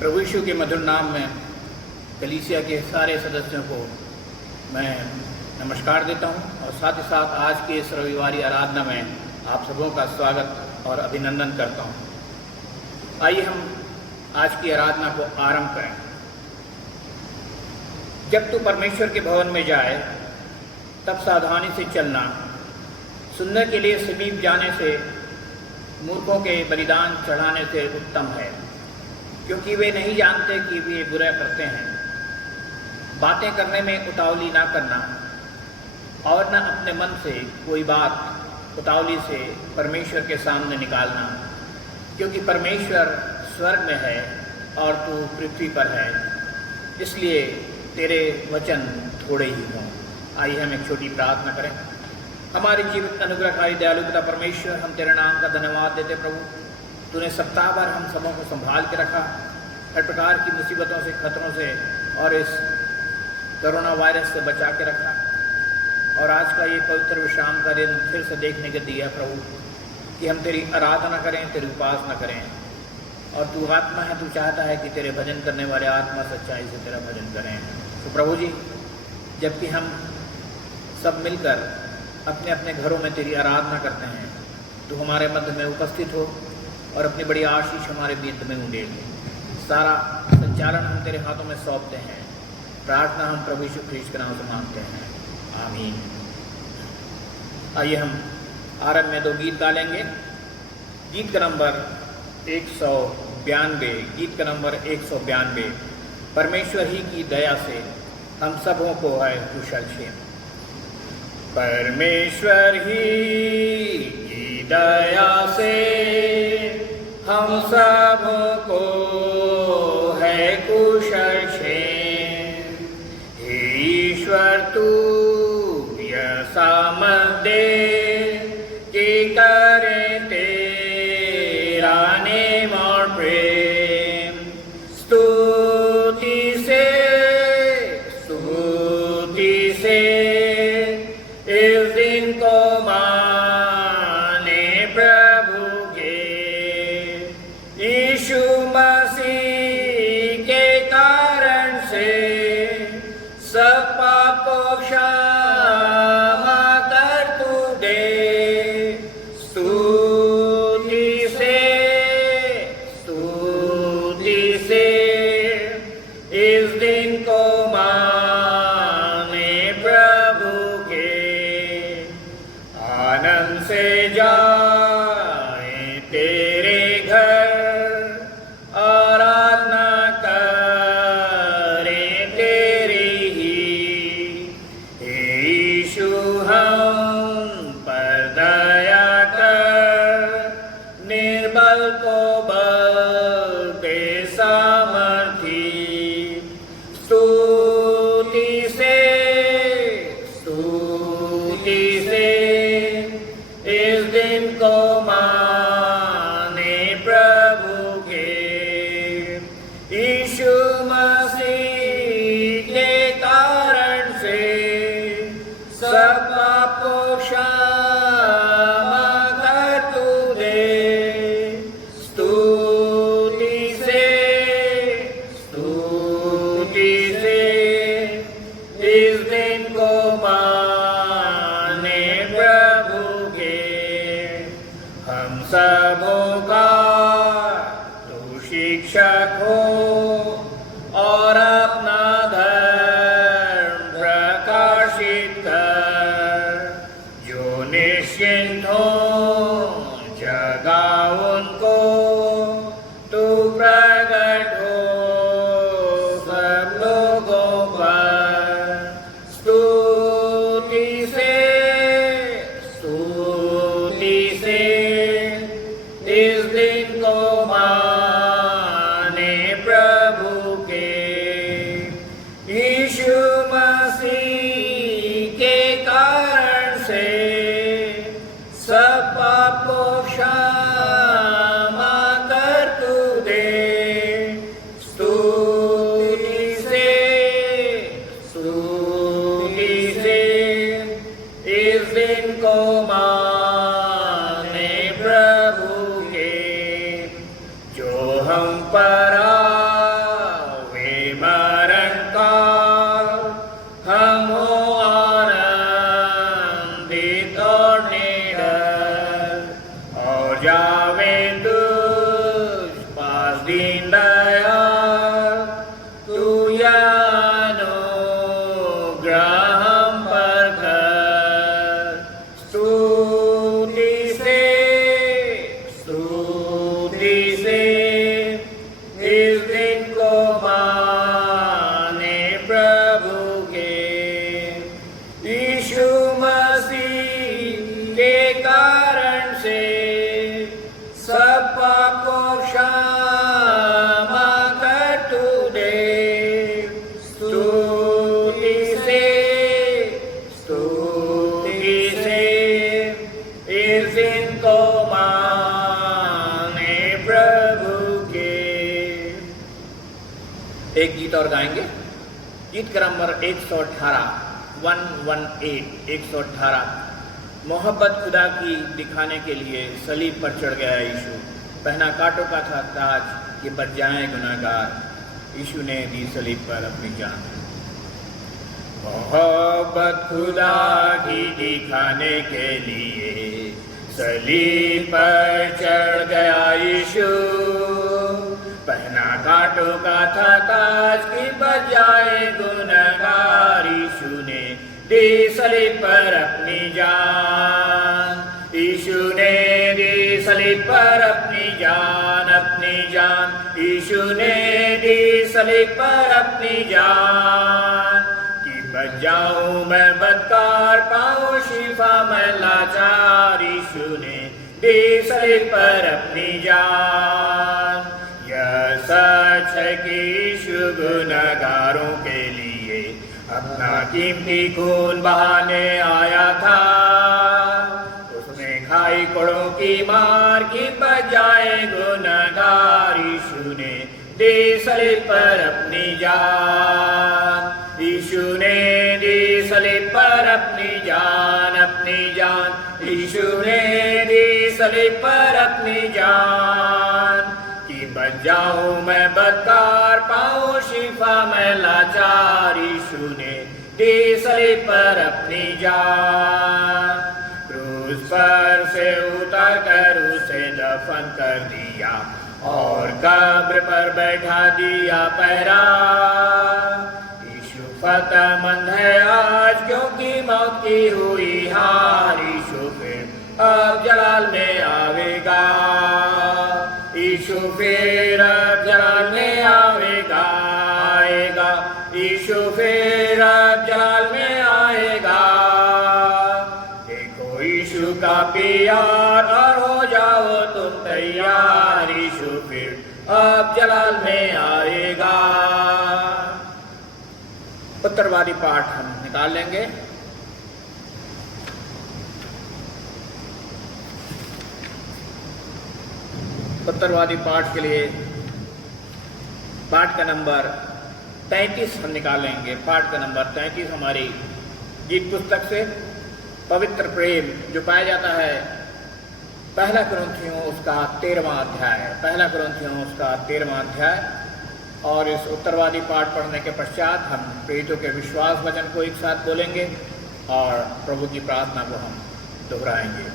प्रभु यीशु के मधुर नाम में कलीसिया के सारे सदस्यों को मैं नमस्कार देता हूं और साथ ही साथ आज की इस रविवारी आराधना में आप सबों का स्वागत और अभिनंदन करता हूं। आइए हम आज की आराधना को आरंभ करें। जब तू परमेश्वर के भवन में जाए तब सावधानी से चलना, सुनने के लिए समीप जाने से मूर्खों के बलिदान चढ़ाने से उत्तम है, क्योंकि वे नहीं जानते कि वे बुरा करते हैं। बातें करने में उतावली ना करना और न अपने मन से कोई बात उतावली से परमेश्वर के सामने निकालना, क्योंकि परमेश्वर स्वर्ग में है और तू पृथ्वी पर है, इसलिए तेरे वचन थोड़े ही हों। आइए हम एक छोटी प्रार्थना करें। हमारे जीवित अनुग्रहकारी दयालु पिता परमेश्वर, हम तेरे नाम का धन्यवाद देते प्रभु। तूने सप्ताह भर हम सबों को संभाल के रखा, हर प्रकार की मुसीबतों से, खतरों से और इस कोरोना वायरस से बचा के रखा। और आज का ये पवित्र विश्राम का दिन फिर से देखने के दिया प्रभु कि हम तेरी आराधना करें, तेरी उपासना करें। और तू आत्मा है, तू चाहता है कि तेरे भजन करने वाले आत्मा सच्चाई से तेरा भजन करें। तो प्रभु जी, जबकि हम सब मिलकर अपने अपने घरों में तेरी आराधना करते हैं, तू हमारे मध्य में उपस्थित हो और अपनी बड़ी आशीष हमारे बीच में उंडेल। सारा संचालन हम तेरे हाथों में सौंपते हैं। प्रार्थना हम प्रभु यीशु ख्रीस्त के नाम से मांगते हैं, आमीन। आइए हम आरंभ में 2 गीत गालेंगे। गीत का नंबर 192, गीत का नंबर 192, परमेश्वर ही की दया से हम सबों को है कुशल क्षेम। परमेश्वर ही की दया से हम सबको है कुशल क्षेम। हे ईश्वर तू यह सामर्थ दे कि करे तेरा नेम और प्रेम। स्तुति से इस दिन को माने प्रभु के। यीशु मसीह के कारण से सब पाप को क्षमा कर तू दे। स्तुति से इस दिन को माने प्रभु के। आनंद से जाए तेरे घर, आराधना करें तेरी ही। हे यीशु हम पर दया कर, निर्बल को बल दे सामर्थी। स्तुति से इस दिन को माने प्रभु के। यीशु मसीह के कारण से सब पाप को क्षमा कर तू दे। स्तुति से इस दिन को माने प्रभु के। हम सबों का तू शिक्षक हो और अपना धर्म प्रकाशित कर। जो निश्चिंत हो जगा उनको, तू प्रगट हो सब लोगों पर। स्तुति से इस दिन को माने प्रभु के। यीशु मसीह के कारण से सब इस दिन को माने प्रभु के। एक गीत और गाएंगे, गीत क्रम नंबर 118, 118। मोहब्बत खुदा की दिखाने के लिए सलीब पर चढ़ गया यीशु, पहना कांटों का था ताज कि बच जाए गुनाहगार, यीशु ने दी सलीब पर अपनी जान। मोहब्बत खुदा की दिखाने के लिए सलीब पर चढ़ गया यीशु, पहना कांटों का था ताज कि बच जाए गुनाहगार, यीशु ने दी सलीब पर अपनी जान, यीशु ने दी सलीब पर अपनी जान, अपनी जान, यीशु ने दी सलीब पर अपनी जान। कि बच जाऊं मैं बदकार, पाऊं शिफा मैं लाचार, यीशु ने दी सलीब पर अपनी जान। यह सच है कि यीशु गुनहगारों के लिए अपना कीमती खून बहाने आया था, उसने खाई कोड़ों की मार की बच जाए गुनहगार, यीशु ने दी सलीब पर अपनी जान, यीशु ने दी सलीब पर अपनी जान, अपनी जान, यीशु ने दी सलीब पर अपनी जान। कि बच जाऊं मैं बदकार, पाऊं शिफा मैं लाचार, यीशु ने दी सलीब पर अपनी जान। क्रूस पर से उतार कर उसे दफन कर दिया और कब्र पर बैठा दिया पहरा, यीशु फतेहमंद है आज क्योंकि मौत की हुई हार, यीशु फिर अब जलाल में आवेगा, यीशु फिर अब जलाल में आवेगा, आएगा, यीशु फिर अब जलाल में आएगा। देखो यीशु का प्यार और हो जाओ तुम तैयार, यीशु फिर अब जलाल में आएगा। उत्तरवादी पाठ हम निकाल लेंगे। उत्तरवादी पाठ के लिए पाठ का नंबर 33 हम निकालेंगे। पाठ का नंबर 33 हमारी गीत पुस्तक से पवित्र प्रेम जो पाया जाता है पहला कुरिन्थियों उसका 13वां अध्याय, पहला कुरिन्थियों उसका 13वां अध्याय। और इस उत्तरवादी पाठ पढ़ने के पश्चात हम प्रेरितों के विश्वास वचन को एक साथ बोलेंगे और प्रभु की प्रार्थना को हम दोहराएंगे।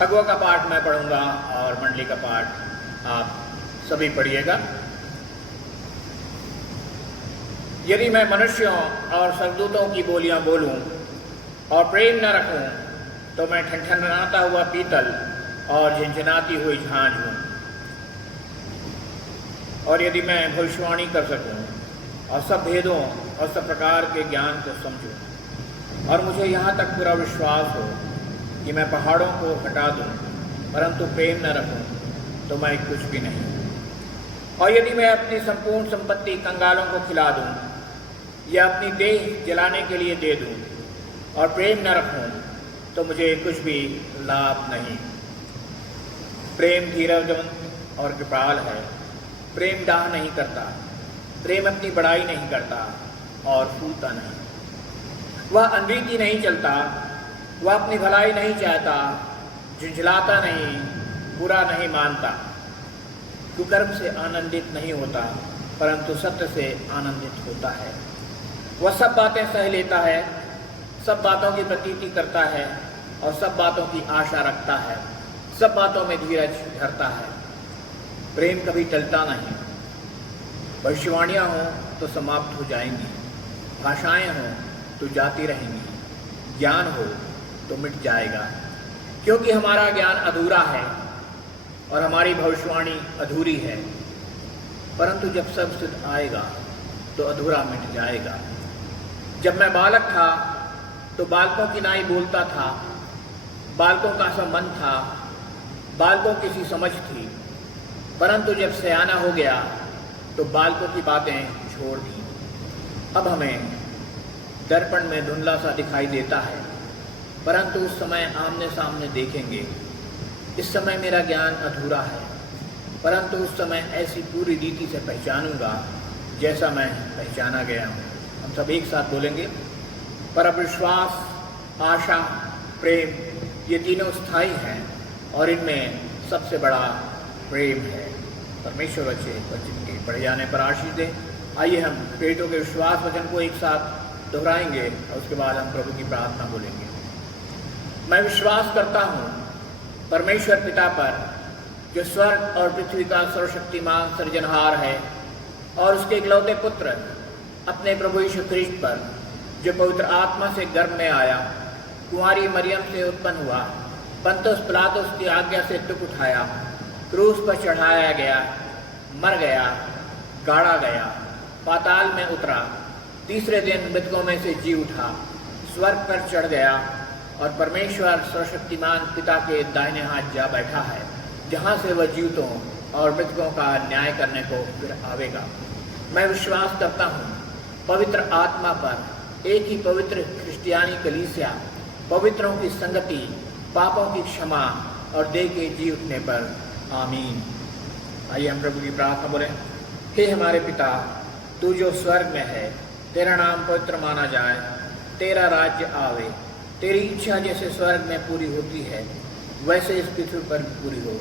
अगुआ का पाठ मैं पढ़ूंगा और मंडली का पाठ आप सभी पढ़िएगा। यदि मैं मनुष्यों और स्वर्गदूतों की बोलियां बोलूं और प्रेम न रखूं तो मैं ठनठनाता हुआ पीतल और झनझनाती हुई झांझ हूं। और यदि मैं भविष्यवाणी कर सकूं और सब भेदों और सब प्रकार के ज्ञान को समझूं और मुझे यहाँ तक पूरा विश्वास हो कि मैं पहाड़ों को हटा दूं, परंतु प्रेम न रखूं तो मैं कुछ भी नहीं। और यदि मैं अपनी संपूर्ण संपत्ति कंगालों को खिला दूं या अपनी देह जलाने के लिए दे दूं और प्रेम न रखूं तो मुझे कुछ भी लाभ नहीं। प्रेम धीरजवंत और कृपाल है, प्रेम डाह नहीं करता, प्रेम अपनी बड़ाई नहीं करता और फूलता नहीं। वह अनरीति नहीं चलता, वह अपनी भलाई नहीं चाहता, झुंझलाता नहीं, बुरा नहीं मानता, कुकर्म से आनंदित नहीं होता, परंतु सत्य से आनंदित होता है। वह सब बातें सह लेता है, सब बातों की प्रतीति करता है और सब बातों की आशा रखता है, सब बातों में धीरज धरता है। प्रेम कभी टलता नहीं। भविष्यवाणियाँ हों तो समाप्त हो जाएंगी, भाषाएं हों तो जाती रहेंगी, ज्ञान हो तो मिट जाएगा, क्योंकि हमारा ज्ञान अधूरा है और हमारी भविष्यवाणी अधूरी है। परंतु जब सब सिद्ध आएगा तो अधूरा मिट जाएगा। जब मैं बालक था तो बालकों की नाई बोलता था, बालकों का संबंध था, बालकों की सी समझ थी। परंतु जब सयाना हो गया तो बालकों की बातें छोड़ दी। अब हमें दर्पण में धुंधला सा दिखाई देता है, परंतु उस समय आमने सामने देखेंगे। इस समय मेरा ज्ञान अधूरा है, परंतु उस समय ऐसी पूरी रीति से पहचानूंगा जैसा मैं पहचाना गया हूँ। हम सब एक साथ बोलेंगे, पर विश्वास, आशा, प्रेम, ये तीनों स्थायी हैं और इनमें सबसे बड़ा प्रेम है। परमेश्वर अच्छे वचन के पढ़े जाने पर आशीष दे। आइए हम प्रेरितों के विश्वास वचन को एक साथ दोहराएंगे और उसके बाद हम प्रभु की प्रार्थना बोलेंगे। मैं विश्वास करता हूँ परमेश्वर पिता पर, जो स्वर्ग और पृथ्वी का सर्वशक्तिमान सृजनहार है, और उसके इकलौते पुत्र अपने प्रभु यीशु ख्रीस्त पर, जो पवित्र आत्मा से गर्भ में आया, कुंवारी मरियम से उत्पन्न हुआ, पंतुस पिलातुस की आज्ञा से दुख उठाया, क्रूस पर चढ़ाया गया, मर गया, गाड़ा गया, पाताल में उतरा, तीसरे दिन मृतकों में से जी उठा, स्वर्ग पर चढ़ गया और परमेश्वर सर्वशक्तिमान पिता के दाहिने हाथ जा बैठा है, जहाँ से वह जीवितों और मृतकों का न्याय करने को फिर आवेगा। मैं विश्वास करता हूँ पवित्र आत्मा पर, एक ही पवित्र क्रिस्टियानी कलीसिया, पवित्रों की संगति, पापों की क्षमा और देह के जी उठने पर। आमीन। आइए हम प्रभु की प्रार्थना बोले। हे हमारे पिता, तू जो स्वर्ग में है, तेरा नाम पवित्र माना जाए, तेरा राज्य आवे, तेरी इच्छा जैसे स्वर्ग में पूरी होती है वैसे इस पृथ्वी पर पूरी हो।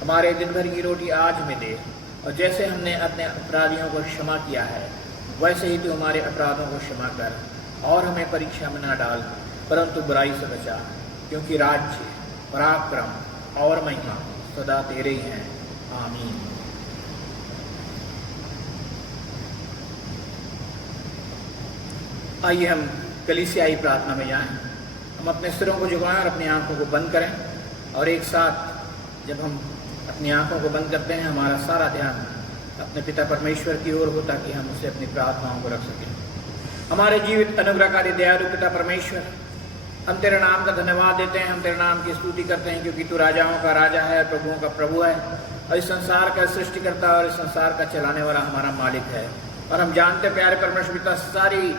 हमारे दिन भर की रोटी आज हमें दे, और जैसे हमने अपने अपराधियों को क्षमा किया है वैसे ही तू हमारे अपराधों को क्षमा कर, और हमें परीक्षा में न डाल, परंतु बुराई से बचा, क्योंकि राज्य, पराक्रम और महिमा सदा तेरे ही हैं। आमीन। आइए हम कलीसियाई प्रार्थना में जाएं। हम अपने सिरों को झुकाएं और अपनी आंखों को बंद करें, और एक साथ जब हम अपनी आंखों को बंद करते हैं, हमारा सारा ध्यान अपने पिता परमेश्वर की ओर हो, ताकि हम उससे अपनी प्रार्थनाओं को रख सकें। हमारे जीवित अनुग्रहकारी दयालु पिता परमेश्वर, हम तेरे नाम का धन्यवाद देते हैं, हम तेरे नाम की स्तुति करते हैं, क्योंकि तू राजाओं का राजा है, प्रभुओं का प्रभु है, और इस संसार का सृष्टिकर्ता और इस संसार का चलाने वाला हमारा मालिक है। और हम जानते प्यारे परमेश्वर पिता, सारी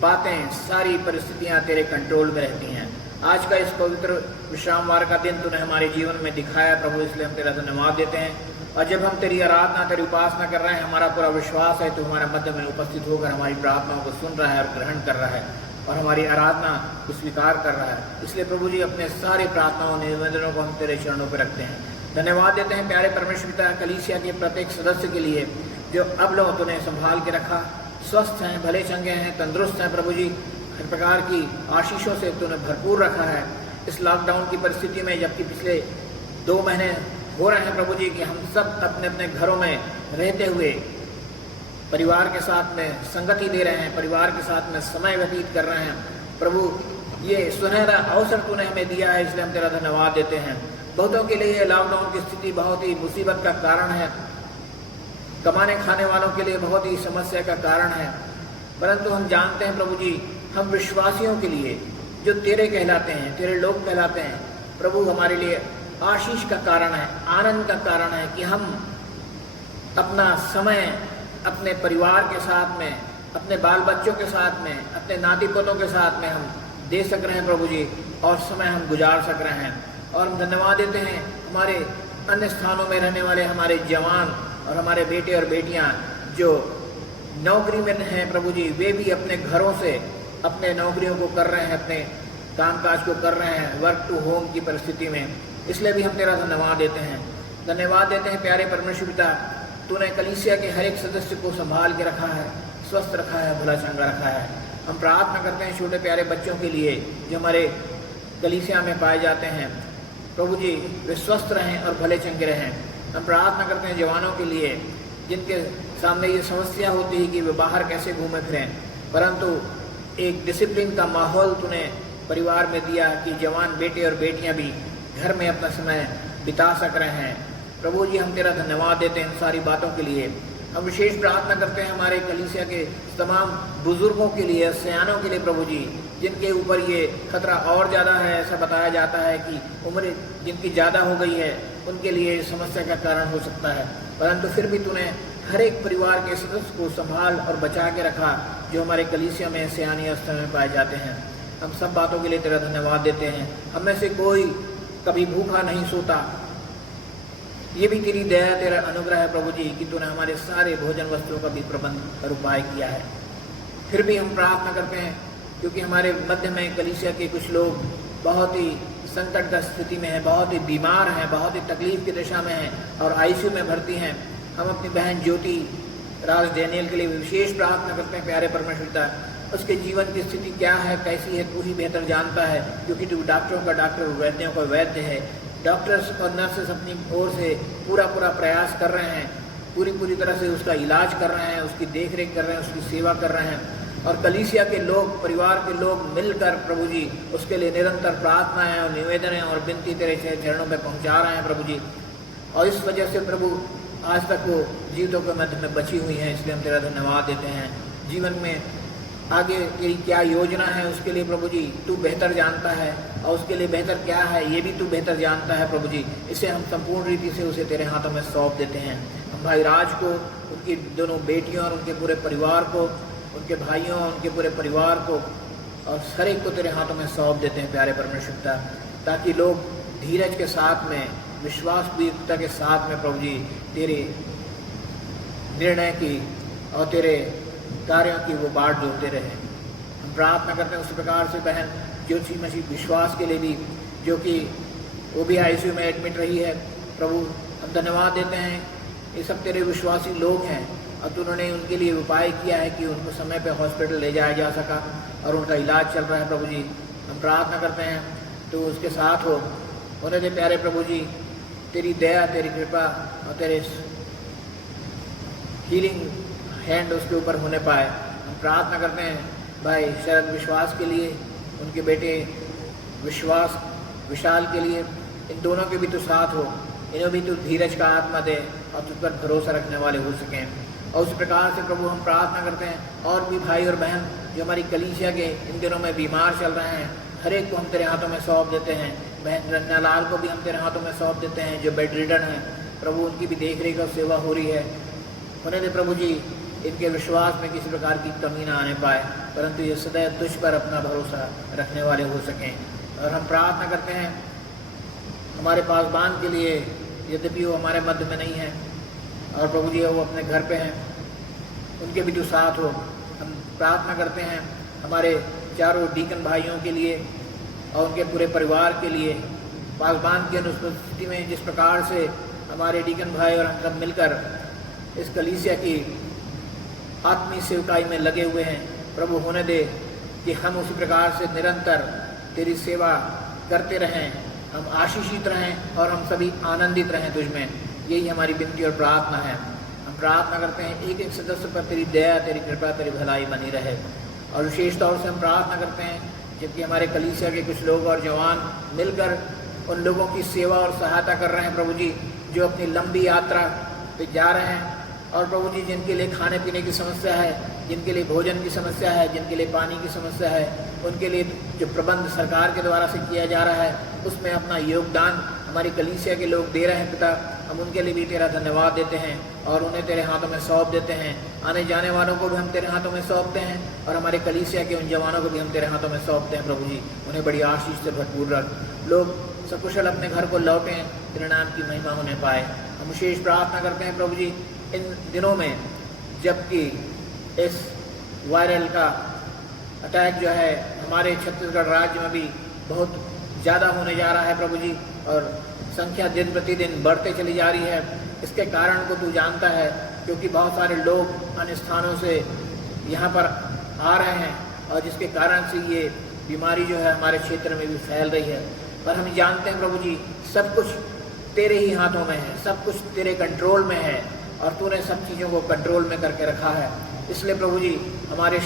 बातें, सारी परिस्थितियां तेरे कंट्रोल में रहती हैं। आज का इस पवित्र विश्रामवार का दिन तूने हमारे जीवन में दिखाया प्रभु, इसलिए हम तेरा धन्यवाद देते हैं। और जब हम तेरी आराधना, तेरी उपासना कर रहे हैं, हमारा पूरा विश्वास है तू हमारे मध्य में उपस्थित होकर हमारी प्रार्थनाओं को सुन रहा है और ग्रहण कर रहा है, और हमारी आराधना को स्वीकार कर रहा है। इसलिए प्रभु जी, अपने सारी प्रार्थनाओं, निवेदनों को हम तेरे चरणों पर रखते हैं। धन्यवाद देते हैं प्यारे परमेश्वर पिता, कलीसिया के प्रत्येक सदस्य के लिए, जो अब लोग तूने संभाल के रखा, स्वस्थ हैं, भले चंगे हैं, तंदुरुस्त हैं प्रभु जी, हर प्रकार की आशीषों से तूने भरपूर रखा है। इस लॉकडाउन की परिस्थिति में, जबकि पिछले 2 महीने हो रहे हैं प्रभु जी कि हम सब अपने अपने घरों में रहते हुए परिवार के साथ में संगति दे रहे हैं, परिवार के साथ में समय व्यतीत कर रहे हैं प्रभु, ये सुनहरा अवसर तूने हमें दिया है, इसलिए हम तेरा धन्यवाद देते हैं। बहुतों के लिए लॉकडाउन की स्थिति बहुत ही मुसीबत का कारण है, कमाने खाने वालों के लिए बहुत ही समस्या का कारण है, परंतु हम जानते हैं प्रभु जी, हम विश्वासियों के लिए, जो तेरे कहलाते हैं, तेरे लोग कहलाते हैं प्रभु, हमारे लिए आशीष का कारण है, आनंद का कारण है कि हम अपना समय अपने परिवार के साथ में, अपने बाल बच्चों के साथ में, अपने नाती पोतों के साथ में हम दे सक रहे हैं प्रभु जी, और समय हम गुजार सक रहे हैं। और हम धन्यवाद देते हैं हमारे अन्य स्थानों में रहने वाले हमारे जवान और हमारे बेटे और बेटियां जो नौकरी में हैं प्रभु जी, वे भी अपने घरों से अपने नौकरियों को कर रहे हैं, अपने कामकाज को कर रहे हैं वर्क टू होम की परिस्थिति में, इसलिए भी हम तेरा धन्यवाद देते हैं। धन्यवाद देते हैं प्यारे परमेश्वर पिता, तूने कलीसिया के हर एक सदस्य को संभाल के रखा है, स्वस्थ रखा है, भला चंगा रखा है। हम प्रार्थना करते हैं छोटे प्यारे बच्चों के लिए जो हमारे कलीसिया में पाए जाते हैं प्रभु जी, वे स्वस्थ रहें और भले चंगे रहें। हम प्रार्थना करते हैं जवानों के लिए, जिनके सामने ये समस्या होती है कि वे बाहर कैसे घूमे फिरें, परंतु एक डिसिप्लिन का माहौल तूने परिवार में दिया कि जवान बेटे और बेटियां भी घर में अपना समय बिता सक रहे हैं। प्रभु जी, हम तेरा धन्यवाद देते हैं इन सारी बातों के लिए। हम विशेष प्रार्थना करते हैं हमारे कलीसिया के तमाम बुजुर्गों के लिए, सयानों के लिए प्रभु जी, जिनके ऊपर ये खतरा और ज़्यादा है। ऐसा बताया जाता है कि उम्र जिनकी ज़्यादा हो गई है उनके लिए समस्या का कारण हो सकता है, परंतु फिर भी तूने हर एक परिवार के सदस्य को संभाल और बचा के रखा जो हमारे कलीसिया में सयानी अवस्था में पाए जाते हैं। हम सब बातों के लिए तेरा धन्यवाद देते हैं। हम में से कोई कभी भूखा नहीं सोता, ये भी तेरी दया, तेरा अनुग्रह है प्रभु जी कि तूने हमारे सारे भोजन वस्तुओं का भी प्रबंध और उपाय किया है। फिर भी हम प्रार्थना करते हैं क्योंकि हमारे मध्य में कलीसिया के कुछ लोग बहुत ही संकट का स्थिति में हैं, बहुत ही बीमार हैं, बहुत ही तकलीफ की दशा में हैं और आईसीयू में भर्ती हैं। हम अपनी बहन ज्योति राज डैनियल के लिए विशेष प्रार्थना करते हैं। प्यारे परमेश्वर, उसके जीवन की स्थिति क्या है, कैसी है, तू ही बेहतर जानता है क्योंकि तू डॉक्टरों का डॉक्टर, वैद्यों का वैद्य है। डॉक्टर्स और नर्सेस अपनी ओर से पूरा प्रयास कर रहे हैं, पूरी तरह से उसका इलाज कर रहे हैं, उसकी देखरेख कर रहे हैं, उसकी सेवा कर रहे हैं। और कलीसिया के लोग, परिवार के लोग मिलकर प्रभु जी उसके लिए निरंतर प्रार्थनाएं और निवेदनें और विनती तेरे चरणों में पहुंचा रहे हैं प्रभु जी। और इस वजह से प्रभु आज तक वो जीवितों के मध्य में बची हुई हैं, इसलिए हम तेरा धन्यवाद देते हैं। जीवन में आगे तेरी क्या योजना है उसके लिए प्रभु जी तू बेहतर जानता है, और उसके लिए बेहतर क्या है ये भी तू बेहतर जानता है प्रभु जी। इसे हम संपूर्ण रीति से उसे तेरे हाथों में सौंप देते हैं। हम भाई राज को, उनकी दोनों बेटियों और उनके पूरे परिवार को, उनके भाइयों और उनके पूरे परिवार को और हर एक को तेरे हाथों में सौंप देते हैं प्यारे परमेश्वर, ताकि लोग धीरज के साथ में, विश्वासयुक्तता के साथ में प्रभु जी तेरे निर्णय की और तेरे कार्यों की वो बाट जोड़ते रहे। हम प्रार्थना करते हैं उसी प्रकार से बहन ज्योति मसीह विश्वास के लिए भी, जो कि वो भी आईसीयू में एडमिट रही है प्रभु, हम धन्यवाद देते हैं। ये सब तेरे विश्वासी लोग हैं और तू उन्होंने उनके लिए उपाय किया है कि उनको समय पे हॉस्पिटल ले जाया जा सका और उनका इलाज चल रहा है प्रभु जी। हम प्रार्थना करते हैं तो उसके साथ हो, होने दे प्यारे प्रभु जी, तेरी दया, तेरी कृपा और तेरे हीलिंग हैंड उसके ऊपर होने पाए। हम प्रार्थना करते हैं भाई शरद विश्वास के लिए, उनके बेटे विशाल के लिए, इन दोनों के भी तो साथ हो, इन्हें भी तो धीरज का आत्मा दे और तुझ पर भरोसा रखने वाले हो सकें। और उस प्रकार से प्रभु हम प्रार्थना करते हैं और भी भाई और बहन जो हमारी कलीसिया के इन दिनों में बीमार चल रहे हैं, हर एक को हम तेरे हाथों में सौंप देते हैं। बहन रंजना लाल को भी हम तेरे हाथों में सौंप देते हैं जो बेड रिडन है प्रभु, उनकी भी देख रेख और सेवा हो रही है। होने दे प्रभु जी इनके विश्वास में किसी प्रकार की कमी ना आने पाए, परंतु ये सदैव तुझ पर अपना भरोसा रखने वाले हो सकें। और हम प्रार्थना करते हैं हमारे पासबान के लिए, यद्यपि वो हमारे मध्य में नहीं है और प्रभु जी वो अपने घर पे हैं, उनके भी तो साथ हो। हम प्रार्थना करते हैं हमारे चारों डीकन भाइयों के लिए और उनके पूरे परिवार के लिए। पासबान की अनुपस्थिति में जिस प्रकार से हमारे डीकन भाई और हम सब मिलकर इस कलीसिया की आत्मीय सेवकाई में लगे हुए हैं प्रभु, होने दे कि हम उसी प्रकार से निरंतर तेरी सेवा करते रहें, हम आशीषित रहें और हम सभी आनंदित रहें तुझ में। यही हमारी विनती और प्रार्थना है। हम प्रार्थना करते हैं एक एक सदस्य पर तेरी दया, तेरी कृपा, तेरी भलाई बनी रहे। और विशेष तौर से हम प्रार्थना करते हैं जबकि हमारे कलीसिया के कुछ लोग और जवान मिलकर उन लोगों की सेवा और सहायता कर रहे हैं प्रभु जी, जो अपनी लंबी यात्रा पे जा रहे हैं और प्रभु जी जिनके लिए खाने पीने की समस्या है, जिनके लिए भोजन की समस्या है, जिनके लिए पानी की समस्या है, उनके लिए जो प्रबंध सरकार के द्वारा से किया जा रहा है उसमें अपना योगदान हमारी कलीसिया के लोग दे रहे हैं पिता। हम उनके लिए भी तेरा धन्यवाद देते हैं और उन्हें तेरे हाथों में सौंप देते हैं। आने जाने वालों को भी हम तेरे हाथों में सौंपते हैं और हमारे कलीसिया के उन जवानों को भी हम तेरे हाथों में सौंपते हैं प्रभु जी। उन्हें बड़ी आशीष से भरपूर रख, लोग सकुशल अपने घर को लौटें, तेरे नाम की महिमा होने पाए। हम विशेष प्रार्थना करते हैं प्रभु जी इन दिनों में जबकि इस वायरल का अटैक जो है हमारे छत्तीसगढ़ राज्य में भी बहुत ज़्यादा होने जा रहा है प्रभु जी, और संख्या दिन प्रतिदिन बढ़ते चली जा रही है। इसके कारण को तू जानता है क्योंकि बहुत सारे लोग अन्य स्थानों से यहाँ पर आ रहे हैं और जिसके कारण से ये बीमारी जो है हमारे क्षेत्र में भी फैल रही है। पर हम जानते हैं प्रभु जी सब कुछ तेरे ही हाथों में है, सब कुछ तेरे कंट्रोल में है और तूने सब चीज़ों को कंट्रोल में करके रखा है। इसलिए प्रभु जी हमारे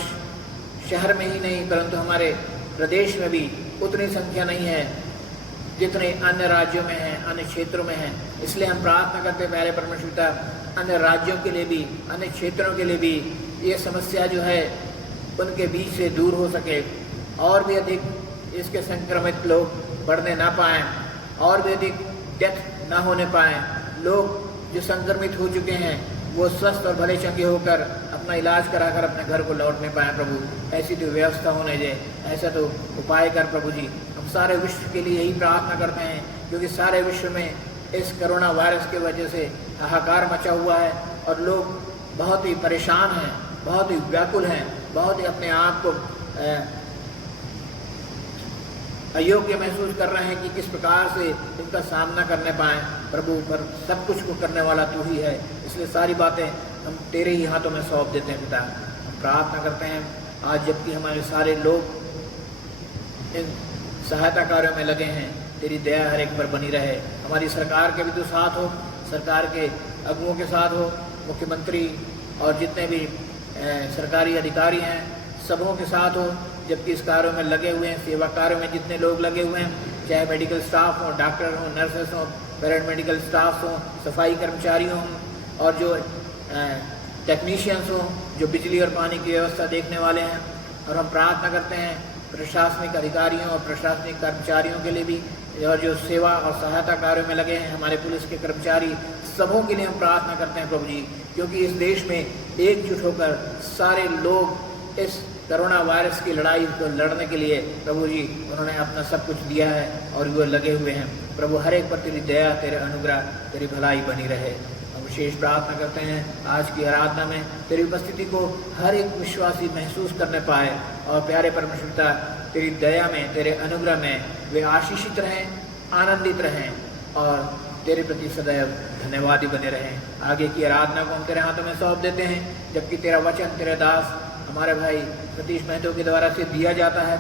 शहर में ही नहीं परंतु हमारे प्रदेश में भी उतनी संख्या नहीं है जितने अन्य राज्यों में हैं, अन्य क्षेत्रों में हैं। इसलिए हम प्रार्थना करते हैं प्यारे परमेश्वर पिता, अन्य राज्यों के लिए भी, अन्य क्षेत्रों के लिए भी ये समस्या जो है उनके बीच से दूर हो सके और भी अधिक इसके संक्रमित लोग बढ़ने ना पाएँ और भी अधिक डेथ ना होने पाएँ। लोग जो संक्रमित हो चुके हैं वो स्वस्थ और भले चंगे होकर अपनी अपना इलाज कराकर अपने घर को लौटने पाएँ प्रभु। ऐसी तो व्यवस्था होने दे, ऐसा तो उपाय कर प्रभु जी। हम सारे विश्व के लिए यही प्रार्थना करते हैं, क्योंकि सारे विश्व में इस कोरोना वायरस की वजह से हाहाकार मचा हुआ है और लोग बहुत ही परेशान हैं, बहुत ही व्याकुल हैं, बहुत ही अपने आप को अयोग्य महसूस कर रहे हैं कि किस प्रकार से इनका सामना करने पाएँ प्रभु। पर सब कुछ को करने वाला तू ही है, इसलिए सारी बातें हम तेरे ही हाथों में सौंप देते हैं पिता। हम प्रार्थना करते हैं आज जबकि हमारे सारे लोग इन सहायता कार्यों में लगे हैं, तेरी दया हर एक पर बनी रहे। हमारी सरकार के भी तो साथ हो, सरकार के अगुओं के साथ हो, मुख्यमंत्री और जितने भी सरकारी अधिकारी हैं सबों के साथ हो, जबकि इस कार्यों में लगे हुए हैं, सेवा कार्यों में जितने लोग लगे हुए हैं, चाहे मेडिकल स्टाफ हो, डॉक्टर हो, नर्सेस हो, पैरामेडिकल स्टाफ हो, सफाई कर्मचारी हों और जो टेक्नीशियंस हों, जो बिजली और पानी की व्यवस्था देखने वाले हैं। और हम प्रार्थना करते हैं प्रशासनिक अधिकारियों और प्रशासनिक कर्मचारियों के लिए भी, और जो सेवा और सहायता कार्यों में लगे हैं हमारे पुलिस के कर्मचारी, सबों के लिए हम प्रार्थना करते हैं प्रभु जी, क्योंकि इस देश में एकजुट होकर सारे लोग इस कोरोना वायरस की लड़ाई को लड़ने के लिए प्रभु जी उन्होंने अपना सब कुछ दिया है और वो लगे हुए हैं प्रभु। हर एक पर तेरी दया, तेरे अनुग्रह, तेरी भलाई बनी रहे। हम विशेष प्रार्थना करते हैं आज की आराधना में तेरी उपस्थिति को हर एक विश्वासी महसूस करने पाए, और प्यारे परमेश्वर पिता तेरी दया में, तेरे अनुग्रह में वे आशीषित रहें, आनंदित रहें और तेरे प्रति सदैव धन्यवादी बने रहें। आगे की आराधना को हम तेरे हाथों में सौंप देते हैं, जबकि तेरा वचन तेरे दास हमारे भाई सतीश महतो के द्वारा से दिया जाता है।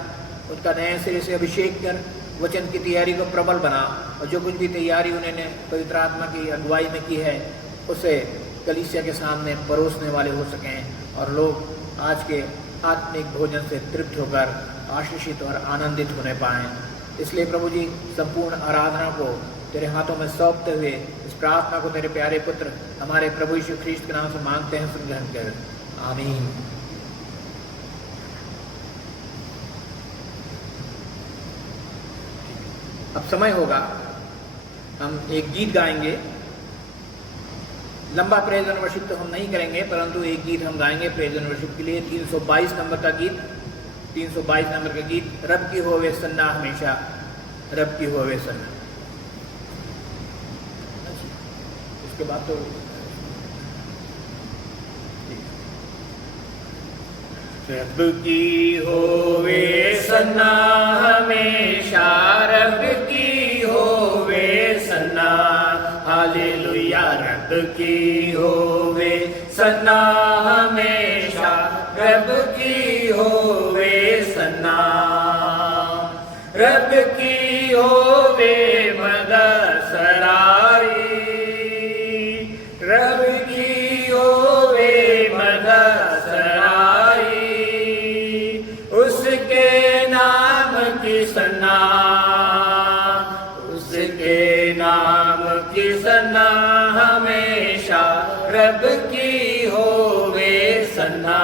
उनका नए सिरे से अभिषेक कर वचन की तैयारी को प्रबल बना, और जो कुछ भी तैयारी उन्होंने पवित्र आत्मा की अगुवाई में की है उसे कलीसिया के सामने परोसने वाले हो सकें और लोग आज के आत्मिक भोजन से तृप्त होकर आशीषित और आनंदित होने पाएँ। इसलिए प्रभु जी संपूर्ण आराधना को तेरे हाथों में सौंपते हुए इस प्रार्थना को तेरे प्यारे पुत्र हमारे प्रभु यीशु ख्रीस्त के नाम से मांगते हैं, सुन ग्रहण कर, आमीन। अब समय होगा, हम एक गीत गाएंगे। लंबा प्रेज एंड वर्शिप तो हम नहीं करेंगे, परंतु एक गीत हम गाएंगे प्रेज एंड वर्शिप के लिए। 322 नंबर का गीत, 322 नंबर का गीत, रब की होवे सन्ना हमेशा, रब की होवे सन्ना। उसके बाद तो रब की होवे सन्ना हमेशा, रब की होवे सन्ना, हालेलुया। रब की होवे सन्ना हमेशा, रब की होवे सन्ना, रब की होवे मदद सरारी, रब की होवे मदद सरारी, उसके नाम की सन्ना, उसके नाम की सन्ना हमेशा, रब की होवे सन्ना,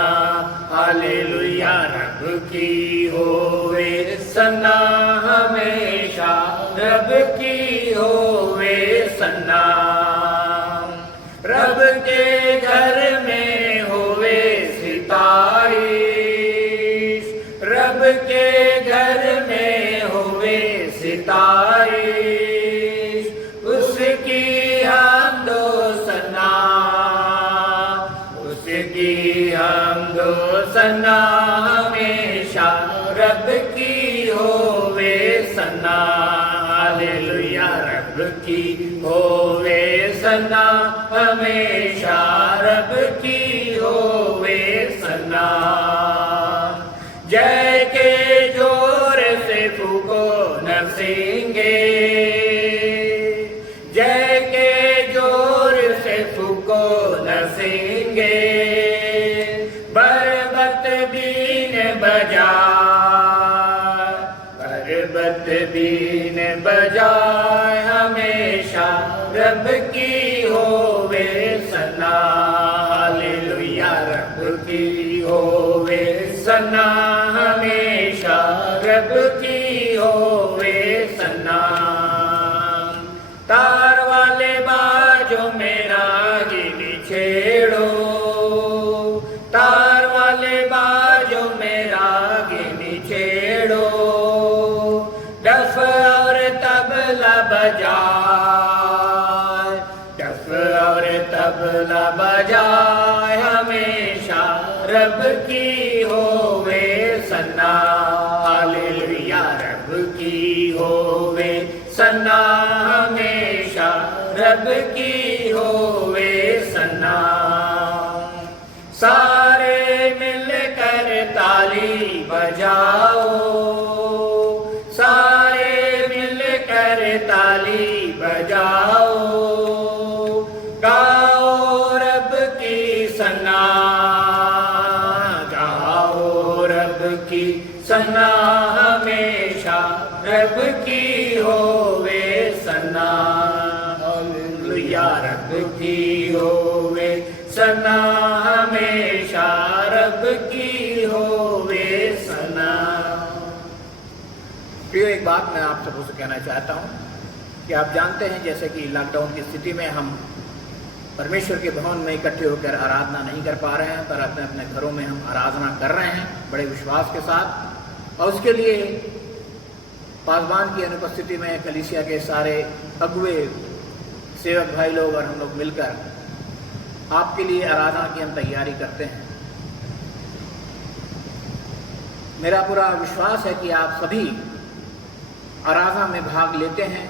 हालेलुया। रब की होवे सन्ना हमेशा, रब की होवे सन्ना, रब के घर में होवे सितारिश, रब के घर में होवे सितारिश, उसकी हमदो सन्ना, उसकी हमदो सन्ना हमेशा, रब की होवे सन्ना, हालेलुया। रब की होवे सन्ना हमेशा, रब की होवे सन्ना, जय के जोर से फूको नरसिंगे, जय के जोर से फूको नरसिंगे, बरबत बीन बजा, बरबत बीन बजाए हमेशा, रब की होवे सन्ना, हालेलुया। रब की होवे सन्ना हमेशा, रब की होवे सन्ना, तार वाले बाजों में रागिनी छेड़ो, तबला बजाए, डफ और तबला बजाए, हमेशा रब की होवे सन्ना, हालेलुया रब की होवे सन्ना, हमेशा रब की होवे सन्ना। सारे मिलकर ताली बजाओ, सारे मिलकर ताली बजाओ, गाओ रब की सन्ना, गाओ रब की सन्ना, हमेशा रब की होवे सन्ना, हालेलुया रब की होवे सन्ना, हमेशा रब की होवे सन्ना। प्रिय, एक बात मैं आप सबको से कहना चाहता हूँ कि आप जानते हैं जैसे कि लॉकडाउन की स्थिति में हम परमेश्वर के भवन में इकट्ठे होकर आराधना नहीं कर पा रहे हैं, पर अपने अपने घरों में हम आराधना कर रहे हैं बड़े विश्वास के साथ। और उसके लिए पासवान की अनुपस्थिति में कलीसिया के सारे अगुए सेवक भाई लोग और हम लोग मिलकर आपके लिए आराधना की हम तैयारी करते हैं। मेरा पूरा विश्वास है कि आप सभी आराधना में भाग लेते हैं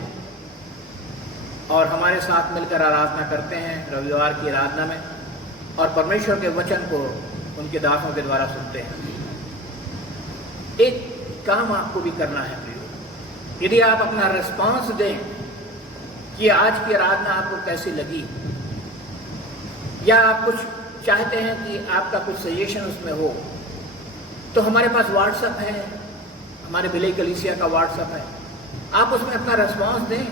और हमारे साथ मिलकर आराधना करते हैं रविवार की आराधना में, और परमेश्वर के वचन को उनके दासों के द्वारा सुनते हैं। एक काम आपको भी करना है प्रियो, यदि आप अपना रिस्पांस दें कि आज की आराधना आपको कैसी लगी, या आप कुछ चाहते हैं कि आपका कुछ सजेशन उसमें हो, तो हमारे पास व्हाट्सएप है, हमारे भिलाई कलीसिया का व्हाट्सएप है, आप उसमें अपना रिस्पांस दें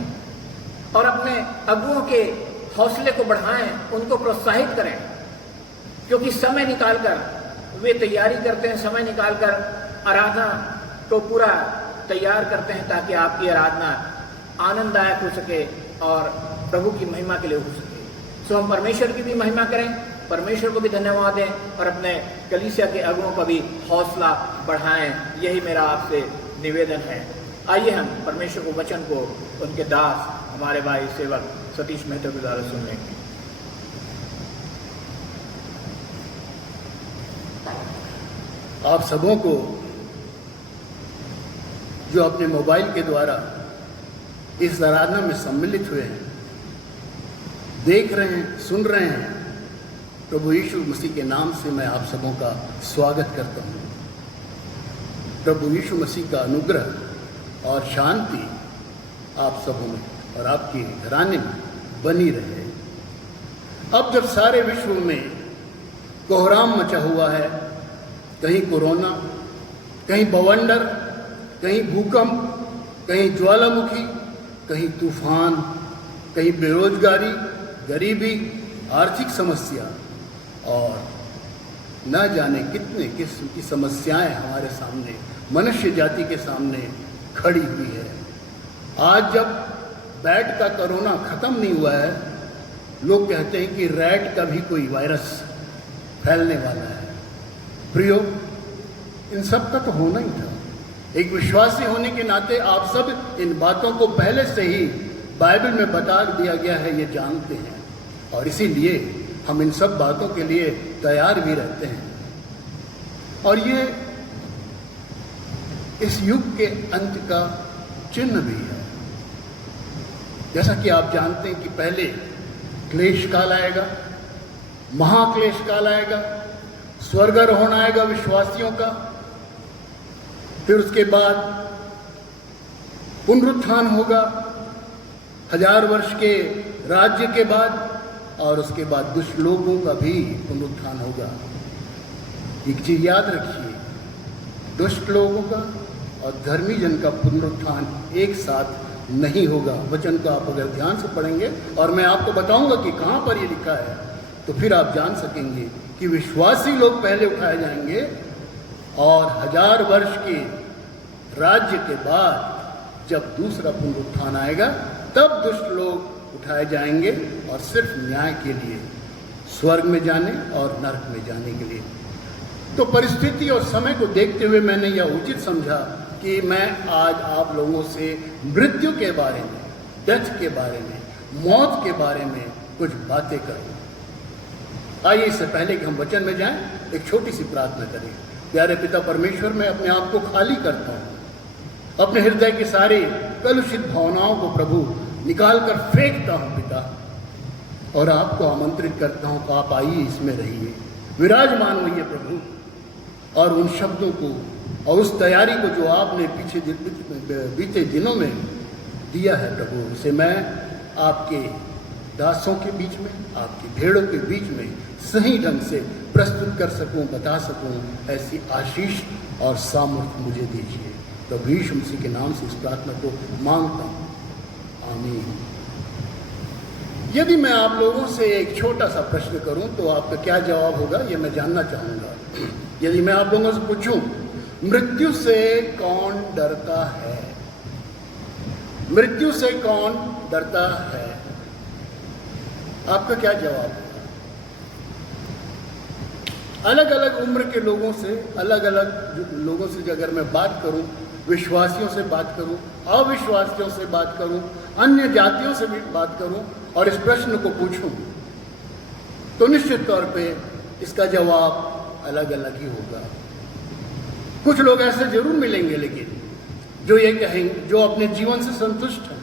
और अपने अगुओं के हौसले को बढ़ाएं, उनको प्रोत्साहित करें, क्योंकि समय निकालकर वे तैयारी करते हैं, समय निकालकर आराधना को पूरा तैयार करते हैं ताकि आपकी आराधना आनंददायक हो सके और प्रभु की महिमा के लिए हो सके। सो हम परमेश्वर की भी महिमा करें, परमेश्वर को भी धन्यवाद दें और अपने कलीसिया के अगुओं का भी हौसला बढ़ाएं। यही मेरा आपसे निवेदन है। आइए हम परमेश्वर को वचन को उनके दास हमारे भाई सेवक सतीश मेहता के द्वारा सुन लेंगे। आप सबों को जो अपने मोबाइल के द्वारा इस आराधना में सम्मिलित हुए हैं, देख रहे हैं, सुन रहे हैं, प्रभु यीशु मसीह के नाम से मैं आप सबों का स्वागत करता हूँ। प्रभु यीशु मसीह का अनुग्रह और शांति आप सबों में और आपके घराने में बनी रहे। अब जब सारे विश्व में कोहराम मचा हुआ है, कहीं कोरोना, कहीं बवंडर, कहीं भूकंप, कहीं ज्वालामुखी, कहीं तूफान, कहीं बेरोजगारी, गरीबी, आर्थिक समस्या और न जाने कितने किस्म की समस्याएं हमारे सामने, मनुष्य जाति के सामने खड़ी हुई है। आज जब बैट का कोरोना ख़त्म नहीं हुआ है, लोग कहते हैं कि रैट का भी कोई वायरस फैलने वाला है। प्रियो, इन सब का तो होना ही था। एक विश्वासी होने के नाते आप सब इन बातों को पहले से ही बाइबल में बता दिया गया है, ये जानते हैं, और इसीलिए हम इन सब बातों के लिए तैयार भी रहते हैं। और ये इस युग के अंत का चिन्ह भी है। जैसा कि आप जानते हैं कि पहले क्लेश काल आएगा, महाक्लेश काल आएगा, स्वर्गारोहण आएगा विश्वासियों का, फिर उसके बाद पुनरुत्थान होगा 1000 वर्ष के राज्य के बाद, और उसके बाद दुष्ट लोगों का भी पुनरुत्थान होगा। एक चीज याद रखिए, दुष्ट लोगों का और धर्मी जन का पुनरुत्थान एक साथ नहीं होगा। वचन को आप अगर ध्यान से पढ़ेंगे, और मैं आपको बताऊंगा कि कहाँ पर ये लिखा है, तो फिर आप जान सकेंगे कि विश्वासी लोग पहले उठाए जाएंगे और 1000 वर्ष के राज्य के बाद जब दूसरा पुनरुत्थान आएगा तब दुष्ट लोग उठाए जाएंगे, और सिर्फ न्याय के लिए, स्वर्ग में जाने और नरक में जाने के लिए। तो परिस्थिति और समय को देखते हुए मैंने यह उचित समझा कि मैं आज आप लोगों से मृत्यु के बारे में, डेथ के बारे में, मौत के बारे में कुछ बातें करूं। आइए इससे पहले कि हम वचन में जाएं, एक छोटी सी प्रार्थना करें। प्यारे पिता परमेश्वर, मैं अपने आप को खाली करता हूं, अपने हृदय की सारी कलुषित भावनाओं को प्रभु निकाल कर फेंकता हूं पिता, और आपको आमंत्रित करता हूं कि आप आइए, इसमें रहिए, विराजमान होइए प्रभु, और उन शब्दों को और उस तैयारी को जो आपने बीते दिनों में दिया है प्रभु, उसे मैं आपके दासों के बीच में, आपकी भेड़ों के बीच में सही ढंग से प्रस्तुत कर सकूं, बता सकूं, ऐसी आशीष और सामर्थ्य मुझे दीजिए। प्रभु यीशु मसीह के नाम से इस प्रार्थना को मांगता हूं, आमीन। यदि मैं आप लोगों से एक छोटा सा प्रश्न करूं तो आपका क्या जवाब होगा, ये मैं जानना चाहूंगा। यदि मैं आप लोगों से पूछूं, मृत्यु से कौन डरता है? मृत्यु से कौन डरता है? आपका क्या जवाब है? अलग अलग उम्र के लोगों से, अलग अलग लोगों से अगर मैं बात करूं, विश्वासियों से बात करूं, अविश्वासियों से बात करूं, अन्य जातियों से भी बात करूं और इस प्रश्न को पूछूं, तो निश्चित तौर पे इसका जवाब अलग अलग ही होगा। कुछ लोग ऐसे जरूर मिलेंगे लेकिन जो ये कहेंगे, जो अपने जीवन से संतुष्ट हैं,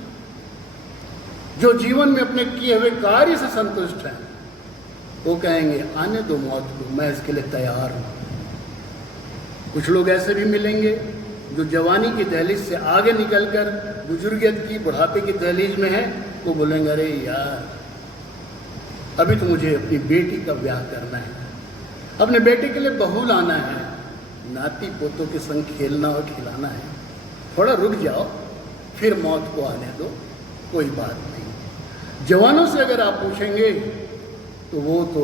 जो जीवन में अपने किए हुए कार्य से संतुष्ट हैं, वो कहेंगे आने दो मौत को, मैं इसके लिए तैयार हूं। कुछ लोग ऐसे भी मिलेंगे जो जवानी की दहलीज से आगे निकलकर बुजुर्गियत की, बुढ़ापे की दहलीज में है, वो बोलेंगे अरे यार, अभी तो मुझे अपनी बेटी का ब्याह करना है, अपने बेटे के लिए बहू लाना है, नाती पोतों के संग खेलना और खिलाना है, थोड़ा रुक जाओ, फिर मौत को आने दो, कोई बात नहीं। जवानों से अगर आप पूछेंगे तो वो तो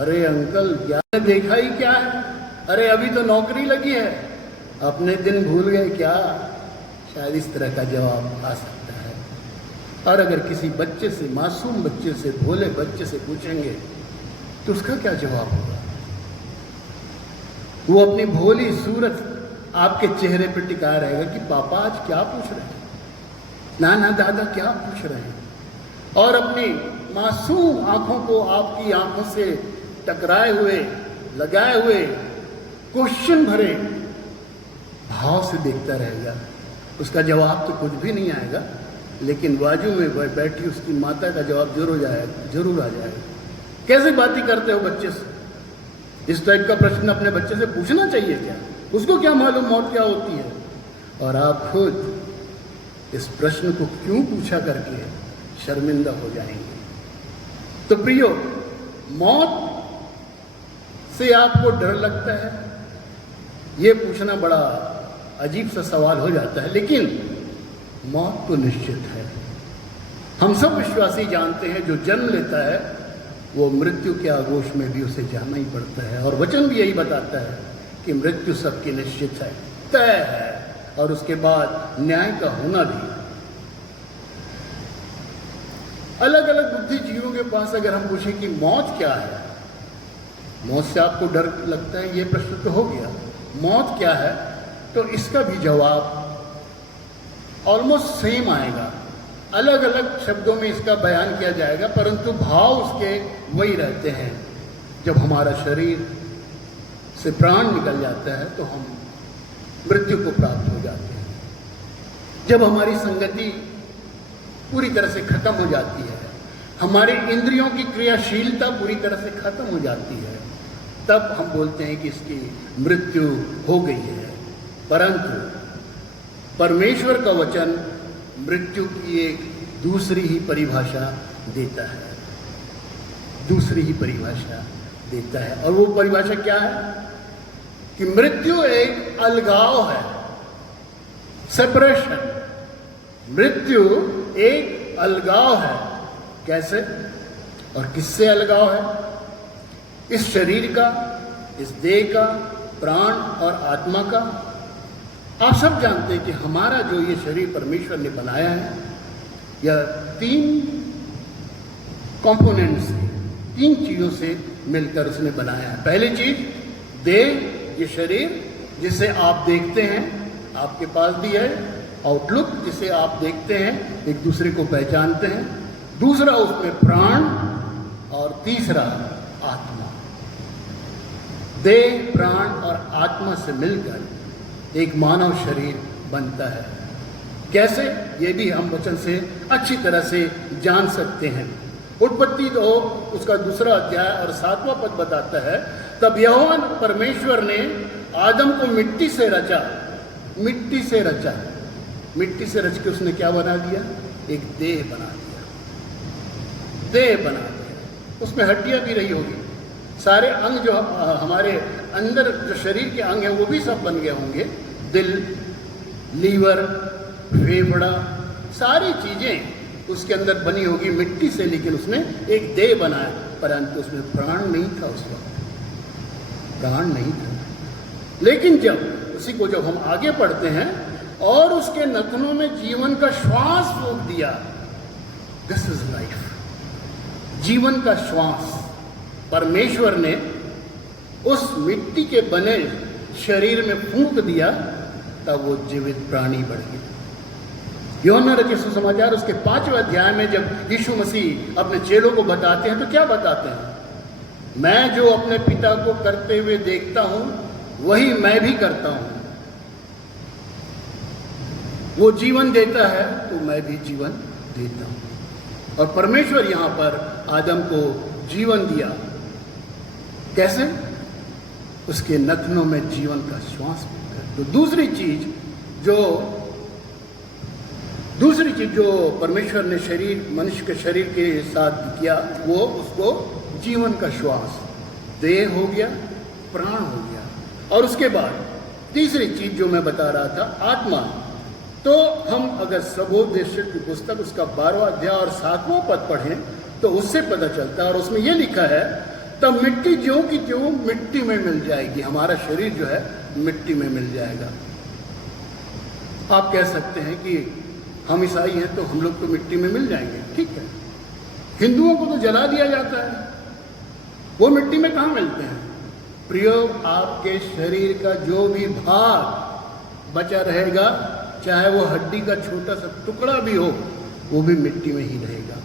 अरे अंकल क्या देखा ही क्या है, अरे अभी तो नौकरी लगी है, अपने दिन भूल गए क्या, शायद इस तरह का जवाब आ सकता है। और अगर किसी बच्चे से, मासूम बच्चे से, भोले बच्चे से पूछेंगे तो उसका क्या जवाब होगा? वो अपनी भोली सूरत आपके चेहरे पर टिका रहेगा कि पापा आज क्या पूछ रहे हैं, नाना दादा क्या पूछ रहे हैं, और अपनी मासूम आंखों को आपकी आंखों से टकराए हुए, लगाए हुए, क्वेश्चन भरे भाव से देखता रहेगा। उसका जवाब तो कुछ भी नहीं आएगा, लेकिन बाजू में बैठी उसकी माता का जवाब जरूर आ जाएगा। कैसे बातें करते हो बच्चे से? इस टाइप का प्रश्न अपने बच्चे से पूछना चाहिए क्या? उसको क्या मालूम मौत क्या होती है? और आप खुद इस प्रश्न को क्यों पूछा करके शर्मिंदा हो जाएंगे। तो प्रियो, मौत से आपको डर लगता है, ये पूछना बड़ा अजीब सा सवाल हो जाता है, लेकिन मौत तो निश्चित है। हम सब विश्वासी जानते हैं जो जन्म लेता है वो मृत्यु के आगोश में भी उसे जाना ही पड़ता है, और वचन भी यही बताता है कि मृत्यु सबकी निश्चित है, तय है, और उसके बाद न्याय का होना भी। अलग अलग बुद्धिजीवियों के पास अगर हम पूछें कि मौत क्या है, मौत से आपको डर लगता है, ये प्रश्न तो हो गया। मौत क्या है, तो इसका भी जवाब ऑलमोस्ट सेम आएगा, अलग अलग शब्दों में इसका बयान किया जाएगा, परंतु भाव उसके वही रहते हैं। जब हमारा शरीर से प्राण निकल जाता है तो हम मृत्यु को प्राप्त हो जाते हैं। जब हमारी संगति पूरी तरह से खत्म हो जाती है, हमारी इंद्रियों की क्रियाशीलता पूरी तरह से खत्म हो जाती है, तब हम बोलते हैं कि इसकी मृत्यु हो गई है। परंतु परमेश्वर का वचन मृत्यु की एक दूसरी ही परिभाषा देता है, दूसरी ही परिभाषा देता है। और वो परिभाषा क्या है कि मृत्यु एक अलगाव है, सेपरेशन। मृत्यु एक अलगाव है। कैसे और किससे अलगाव है? इस शरीर का, इस देह का, प्राण और आत्मा का। आप सब जानते हैं कि हमारा जो ये शरीर परमेश्वर ने बनाया है, यह 3 कंपोनेंट्स से, 3 चीज़ों से मिलकर उसने बनाया है। पहली चीज देह, ये शरीर जिसे आप देखते हैं, आपके पास भी है, आउटलुक जिसे आप देखते हैं, एक दूसरे को पहचानते हैं। दूसरा उसमें प्राण, और तीसरा आत्मा। देह, प्राण और आत्मा से मिलकर एक मानव शरीर बनता है। कैसे, ये भी हम वचन से अच्छी तरह से जान सकते हैं। उत्पत्ति 2 उसका 2 अध्याय और 7वां पद बताता है, तब यहोवा परमेश्वर ने आदम को मिट्टी से रचा। मिट्टी से रचा, मिट्टी से रच के उसने क्या बना दिया? एक देह बना दिया। देह बना दिया, उसमें हड्डियां भी रही होगी, सारे अंग जो हमारे अंदर जो शरीर के अंग हैं वो भी सब बन गए होंगे। दिल, लीवर, फेफड़ा, सारी चीजें उसके अंदर बनी होगी मिट्टी से, लेकिन उसने एक देह बनाया, परंतु उसमें प्राण नहीं था। उस वक्त प्राण नहीं था। लेकिन जब उसी को जब हम आगे पढ़ते हैं, और उसके नथनों में जीवन का श्वास फूंक दिया। दिस इज लाइफ, जीवन का श्वास परमेश्वर ने उस मिट्टी के बने शरीर में फूंक दिया, तब वो जीवित प्राणी बढ़ गया। यूहन्ना रचित सुसमाचार उसके 5वें अध्याय में जब यीशु मसीह अपने चेलों को बताते हैं, तो क्या बताते हैं? मैं जो अपने पिता को करते हुए देखता हूं, वही मैं भी करता हूं। वो जीवन देता है, तो मैं भी जीवन देता हूं। और परमेश्वर यहां पर आदम को जीवन दिया। कैसे? उसके नथनों में जीवन का श्वास मिलकर। तो दूसरी चीज जो परमेश्वर ने मनुष्य के शरीर के साथ किया, वो उसको जीवन का श्वास, देह हो गया, प्राण हो गया। और उसके बाद तीसरी चीज जो मैं बता रहा था, आत्मा। तो हम अगर सबोपदेश की पुस्तक उसका 12वां अध्याय और 7वां पद पढ़ें, तो उससे पता चलता है, और उसमें यह लिखा है, तब मिट्टी ज्यों की त्यों मिट्टी में मिल जाएगी। हमारा शरीर जो है मिट्टी में मिल जाएगा। आप कह सकते हैं कि हम ईसाई हैं तो हम लोग तो मिट्टी में मिल जाएंगे, ठीक है। हिंदुओं को तो जला दिया जाता है, वो मिट्टी में कहाँ मिलते हैं? प्रियो, आपके शरीर का जो भी भाग बचा रहेगा, चाहे वो हड्डी का छोटा सा टुकड़ा भी हो, वो भी मिट्टी में ही रहेगा।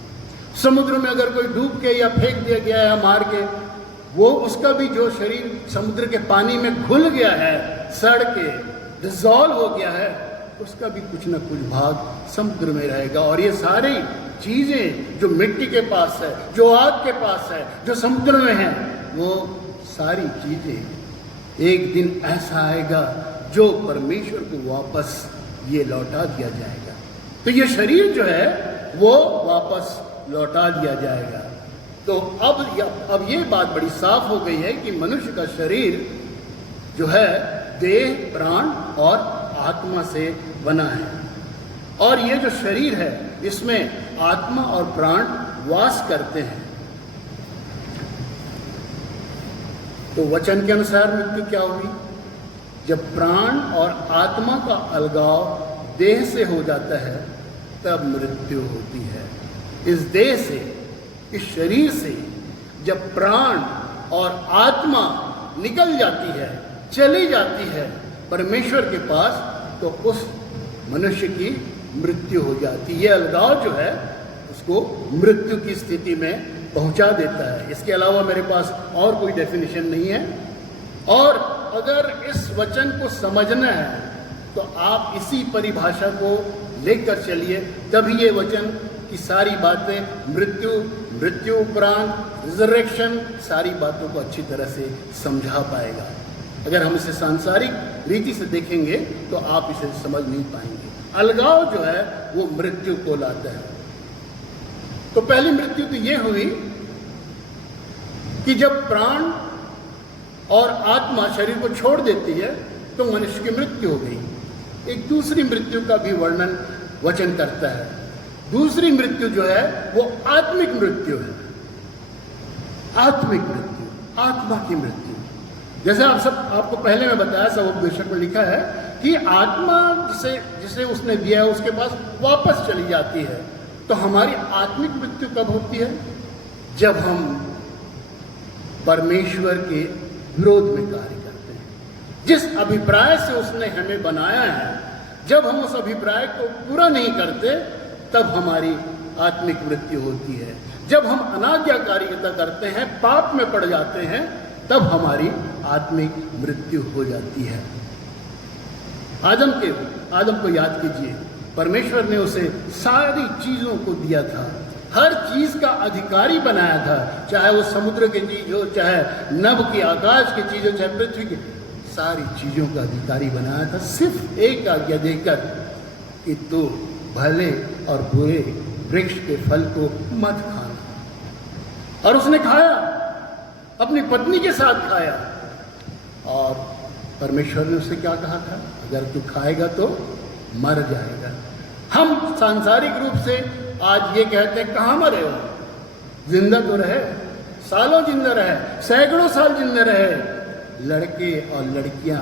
समुद्र में अगर कोई डूब के या फेंक दिया गया है मार के, वो उसका भी जो शरीर समुद्र के पानी में घुल गया है, सड़ के डिसॉल्व हो गया है, उसका भी कुछ ना कुछ भाग समुद्र में रहेगा। और ये सारी चीजें जो मिट्टी के पास है, जो आग के पास है, जो समुद्र में है, वो सारी चीजें एक दिन ऐसा आएगा जो परमेश्वर को वापस ये लौटा दिया जाएगा। तो ये शरीर जो है वो वापस लौटा दिया जाएगा। तो अब ये बात बड़ी साफ हो गई है कि मनुष्य का शरीर जो है देह, प्राण और आत्मा से बना है। और ये जो शरीर है, इसमें आत्मा और प्राण वास करते हैं। तो वचन के अनुसार मृत्यु क्या होगी? जब प्राण और आत्मा का अलगाव देह से हो जाता है, तब मृत्यु होती है। इस देह से, इस शरीर से जब प्राण और आत्मा निकल जाती है, चली जाती है परमेश्वर के पास, तो उस मनुष्य की मृत्यु हो जाती है। यह अलगाव जो है उसको मृत्यु की स्थिति में पहुंचा देता है। इसके अलावा मेरे पास और कोई डेफिनेशन नहीं है। और अगर इस वचन को समझना है तो आप इसी परिभाषा को लेकर चलिए, तभी ये वचन की सारी बातें, मृत्यु उपरांत, रिजरेक्शन, सारी बातों को अच्छी तरह से समझा पाएगा। अगर हम इसे सांसारिक रीति से देखेंगे तो आप इसे समझ नहीं पाएंगे। अलगाव जो है वो मृत्यु को लाता है। तो पहली मृत्यु तो ये हुई कि जब प्राण और आत्मा शरीर को छोड़ देती है तो मनुष्य की मृत्यु हो गई। एक दूसरी मृत्यु का भी वर्णन वचन करता है। दूसरी मृत्यु जो है वो आत्मिक मृत्यु है। आत्मिक मृत्यु, आत्मा की मृत्यु। जैसे आपको पहले मैं बताया, सबोपदेशक में लिखा है कि आत्मा जिसे उसने दिया है उसके पास वापस चली जाती है। तो हमारी आत्मिक मृत्यु कब होती है? जब हम परमेश्वर के विरोध में कार्य करते हैं। जिस अभिप्राय से उसने हमें बनाया है, जब हम उस अभिप्राय को पूरा नहीं करते तब हमारी आत्मिक मृत्यु होती है। जब हम अनाज्ञाकारिता करते हैं, पाप में पड़ जाते हैं, तब हमारी आत्मिक मृत्यु हो जाती है। आदम को याद कीजिए, परमेश्वर ने उसे सारी चीजों को दिया था, हर चीज का अधिकारी बनाया था, चाहे वो समुद्र की चीज हो, चाहे नभ की आकाश की चीज हो, चाहे पृथ्वी की, सारी चीजों का अधिकारी बनाया था, सिर्फ एक आज्ञा देकर कि तू भले और बुरे वृक्ष के फल को मत खाना। और उसने खाया, अपनी पत्नी के साथ खाया, और परमेश्वर ने उससे क्या कहा था, अगर तू खाएगा तो मर जाएगा। हम सांसारिक रूप से आज ये कहते हैं, कहाँ मरे हो, जिंदा तो रहे, सालों जिंदा रहे, सैकड़ों साल जिंदा रहे, लड़के और लड़कियां,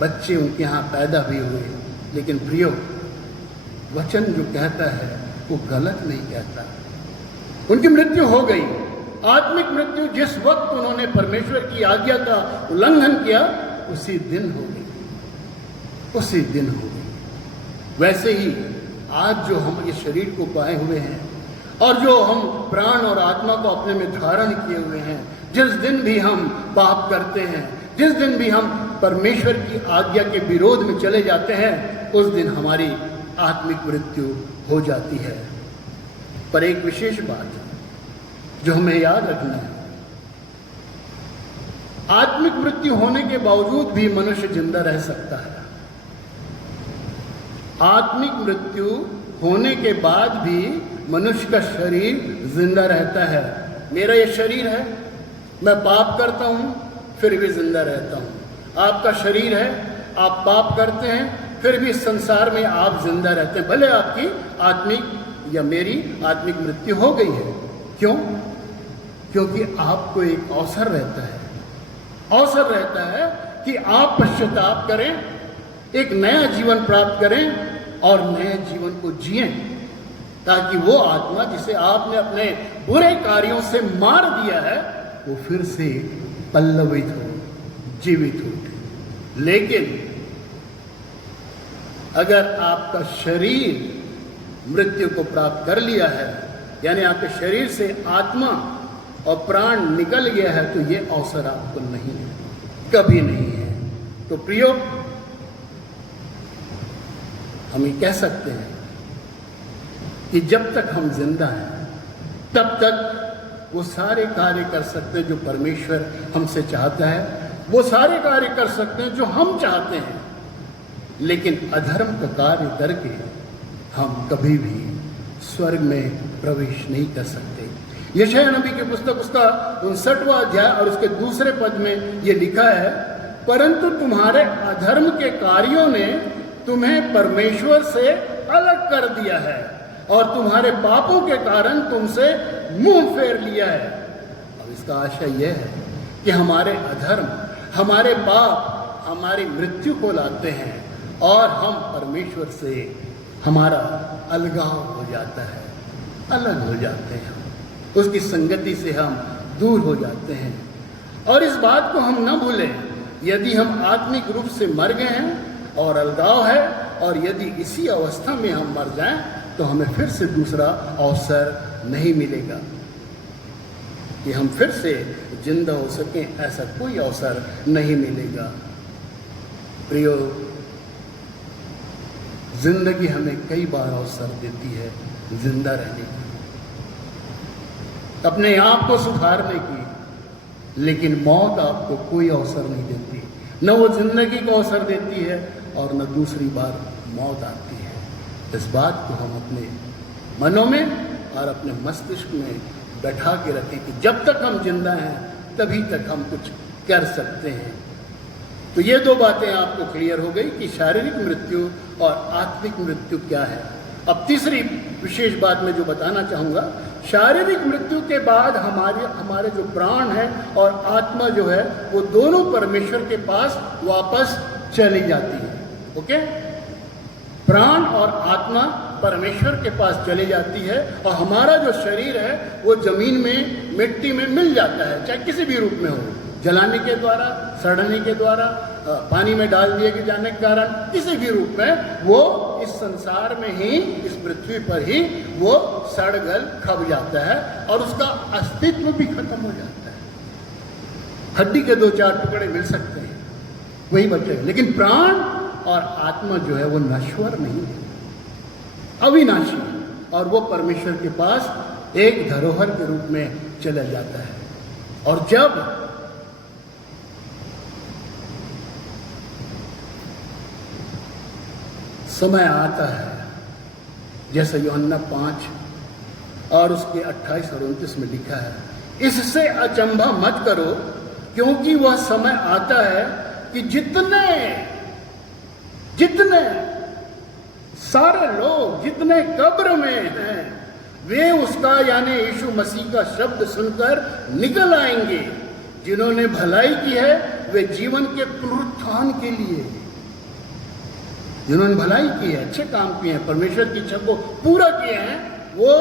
बच्चे उनके यहाँ पैदा भी हुए, लेकिन प्रियो, वचन जो कहता है वो गलत नहीं कहता। उनकी मृत्यु हो गई, आत्मिक मृत्यु जिस वक्त उन्होंने परमेश्वर की आज्ञा का उल्लंघन किया, उसी दिन हो गई, उसी दिन हो गई। वैसे ही आज जो हम इस शरीर को पाए हुए हैं और जो हम प्राण और आत्मा को अपने में धारण किए हुए हैं, जिस दिन भी हम पाप करते हैं, जिस दिन भी हम परमेश्वर की आज्ञा के विरोध में चले जाते हैं, उस दिन हमारी आत्मिक मृत्यु हो जाती है। पर एक विशेष बात जो हमें याद रखना है, आत्मिक मृत्यु होने के बावजूद भी मनुष्य जिंदा रह सकता है। आत्मिक मृत्यु होने के बाद भी मनुष्य का शरीर जिंदा रहता है। मेरा ये शरीर है, मैं पाप करता हूं, फिर भी जिंदा रहता हूं। आपका शरीर है, आप पाप करते हैं, फिर भी संसार में आप जिंदा रहते हैं, भले आपकी आत्मिक या मेरी आत्मिक मृत्यु हो गई है। क्यों? क्योंकि आपको एक अवसर रहता है, अवसर रहता है कि आप पश्चाताप करें, एक नया जीवन प्राप्त करें और नए जीवन को जिएं, ताकि वो आत्मा जिसे आपने अपने बुरे कार्यों से मार दिया है, वो फिर से पल्लवित हो, जीवित हो। लेकिन अगर आपका शरीर मृत्यु को प्राप्त कर लिया है, यानी आपके शरीर से आत्मा और प्राण निकल गया है, तो ये अवसर आपको नहीं है, कभी नहीं है। तो प्रियो, हम ये कह सकते हैं कि जब तक हम जिंदा हैं, तब तक वो सारे कार्य कर सकते हैं जो परमेश्वर हमसे चाहता है, वो सारे कार्य कर सकते हैं जो हम चाहते हैं। लेकिन अधर्म का कार्य करके हम कभी भी स्वर्ग में प्रवेश नहीं कर सकते। यशायाह नबी की पुस्तक उसका 59वां अध्याय और उसके दूसरे पद में ये लिखा है, परंतु तुम्हारे अधर्म के कार्यों ने तुम्हें परमेश्वर से अलग कर दिया है और तुम्हारे पापों के कारण तुमसे मुंह फेर लिया है। अब इसका आशय यह है कि हमारे अधर्म, हमारे पाप हमारी मृत्यु को लाते हैं और हम परमेश्वर से, हमारा अलगाव हो जाता है, अलग हो जाते हैं, उसकी संगति से हम दूर हो जाते हैं। और इस बात को हम न भूलें, यदि हम आत्मिक रूप से मर गए हैं और अलगाव है, और यदि इसी अवस्था में हम मर जाएं, तो हमें फिर से दूसरा अवसर नहीं मिलेगा कि हम फिर से जिंदा हो सकें, ऐसा कोई अवसर नहीं मिलेगा। प्रियो, जिंदगी हमें कई बार अवसर देती है जिंदा रहने की, अपने आप को सुधारने की, लेकिन मौत आपको कोई अवसर नहीं देती। न वो जिंदगी को अवसर देती है और न दूसरी बार मौत आती है। इस बात को हम अपने मनों में और अपने मस्तिष्क में बैठा के रखें कि जब तक हम जिंदा हैं तभी तक हम कुछ कर सकते हैं। तो ये दो बातें आपको क्लियर हो गई कि शारीरिक मृत्यु और आत्मिक मृत्यु क्या है। अब तीसरी विशेष बात मैं जो बताना चाहूँगा, शारीरिक मृत्यु के बाद हमारे जो प्राण है और आत्मा जो है, वो दोनों परमेश्वर के पास वापस चली जाती है। ओके, प्राण और आत्मा परमेश्वर के पास चली जाती है और हमारा जो शरीर है वो जमीन में, मिट्टी में मिल जाता है, चाहे किसी भी रूप में हो, जलाने के द्वारा, सड़ने के द्वारा, पानी में डाल दिए जाने के कारण, किसी भी रूप में वो इस संसार में ही, इस पृथ्वी पर ही वो सड़ गल खब जाता है और उसका अस्तित्व भी खत्म हो जाता है। हड्डी के 2-4 टुकड़े मिल सकते हैं, वही बचेगा, लेकिन प्राण और आत्मा जो है वो नश्वर नहीं है, अविनाशी है, और वो परमेश्वर के पास एक धरोहर के रूप में चला जाता है। और जब समय आता है, जैसे यूहन्ना 5 और उसके 28 और 29 में लिखा है, इससे अचंभा मत करो, क्योंकि वह समय आता है कि जितने सारे लोग जितने कब्र में हैं, वे उसका यानी यीशु मसीह का शब्द सुनकर निकल आएंगे। जिन्होंने भलाई की है वे जीवन के पुनरुत्थान के लिए, जिन्होंने भलाई की है, अच्छे काम किए हैं, परमेश्वर की इच्छा को पूरा किए हैं, वो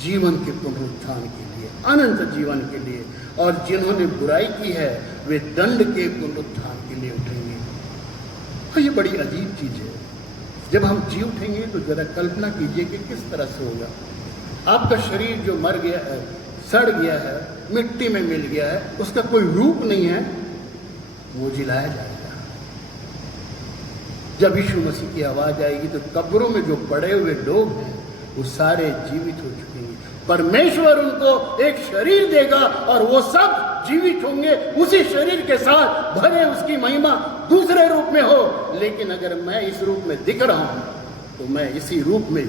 जीवन के पुनरुत्थान के लिए, अनंत जीवन के लिए, और जिन्होंने बुराई की है वे दंड के पुनरुत्थान के लिए उठेंगे। तो ये बड़ी अजीब चीज है। जब हम जी उठेंगे तो जरा कल्पना कीजिए कि किस तरह से होगा। आपका शरीर जो मर गया है, सड़ गया है, मिट्टी में मिल गया है, उसका कोई रूप नहीं है, वो जिलाया जाएगा। जब यीशु मसीह की आवाज आएगी तो कब्रों में जो पड़े हुए लोग हैं वो सारे जीवित हो चुके हैं। परमेश्वर उनको एक शरीर देगा और वो सब जीवित होंगे, उसी शरीर के साथ, भले उसकी महिमा दूसरे रूप में हो, लेकिन अगर मैं इस रूप में दिख रहा हूं तो मैं इसी रूप में,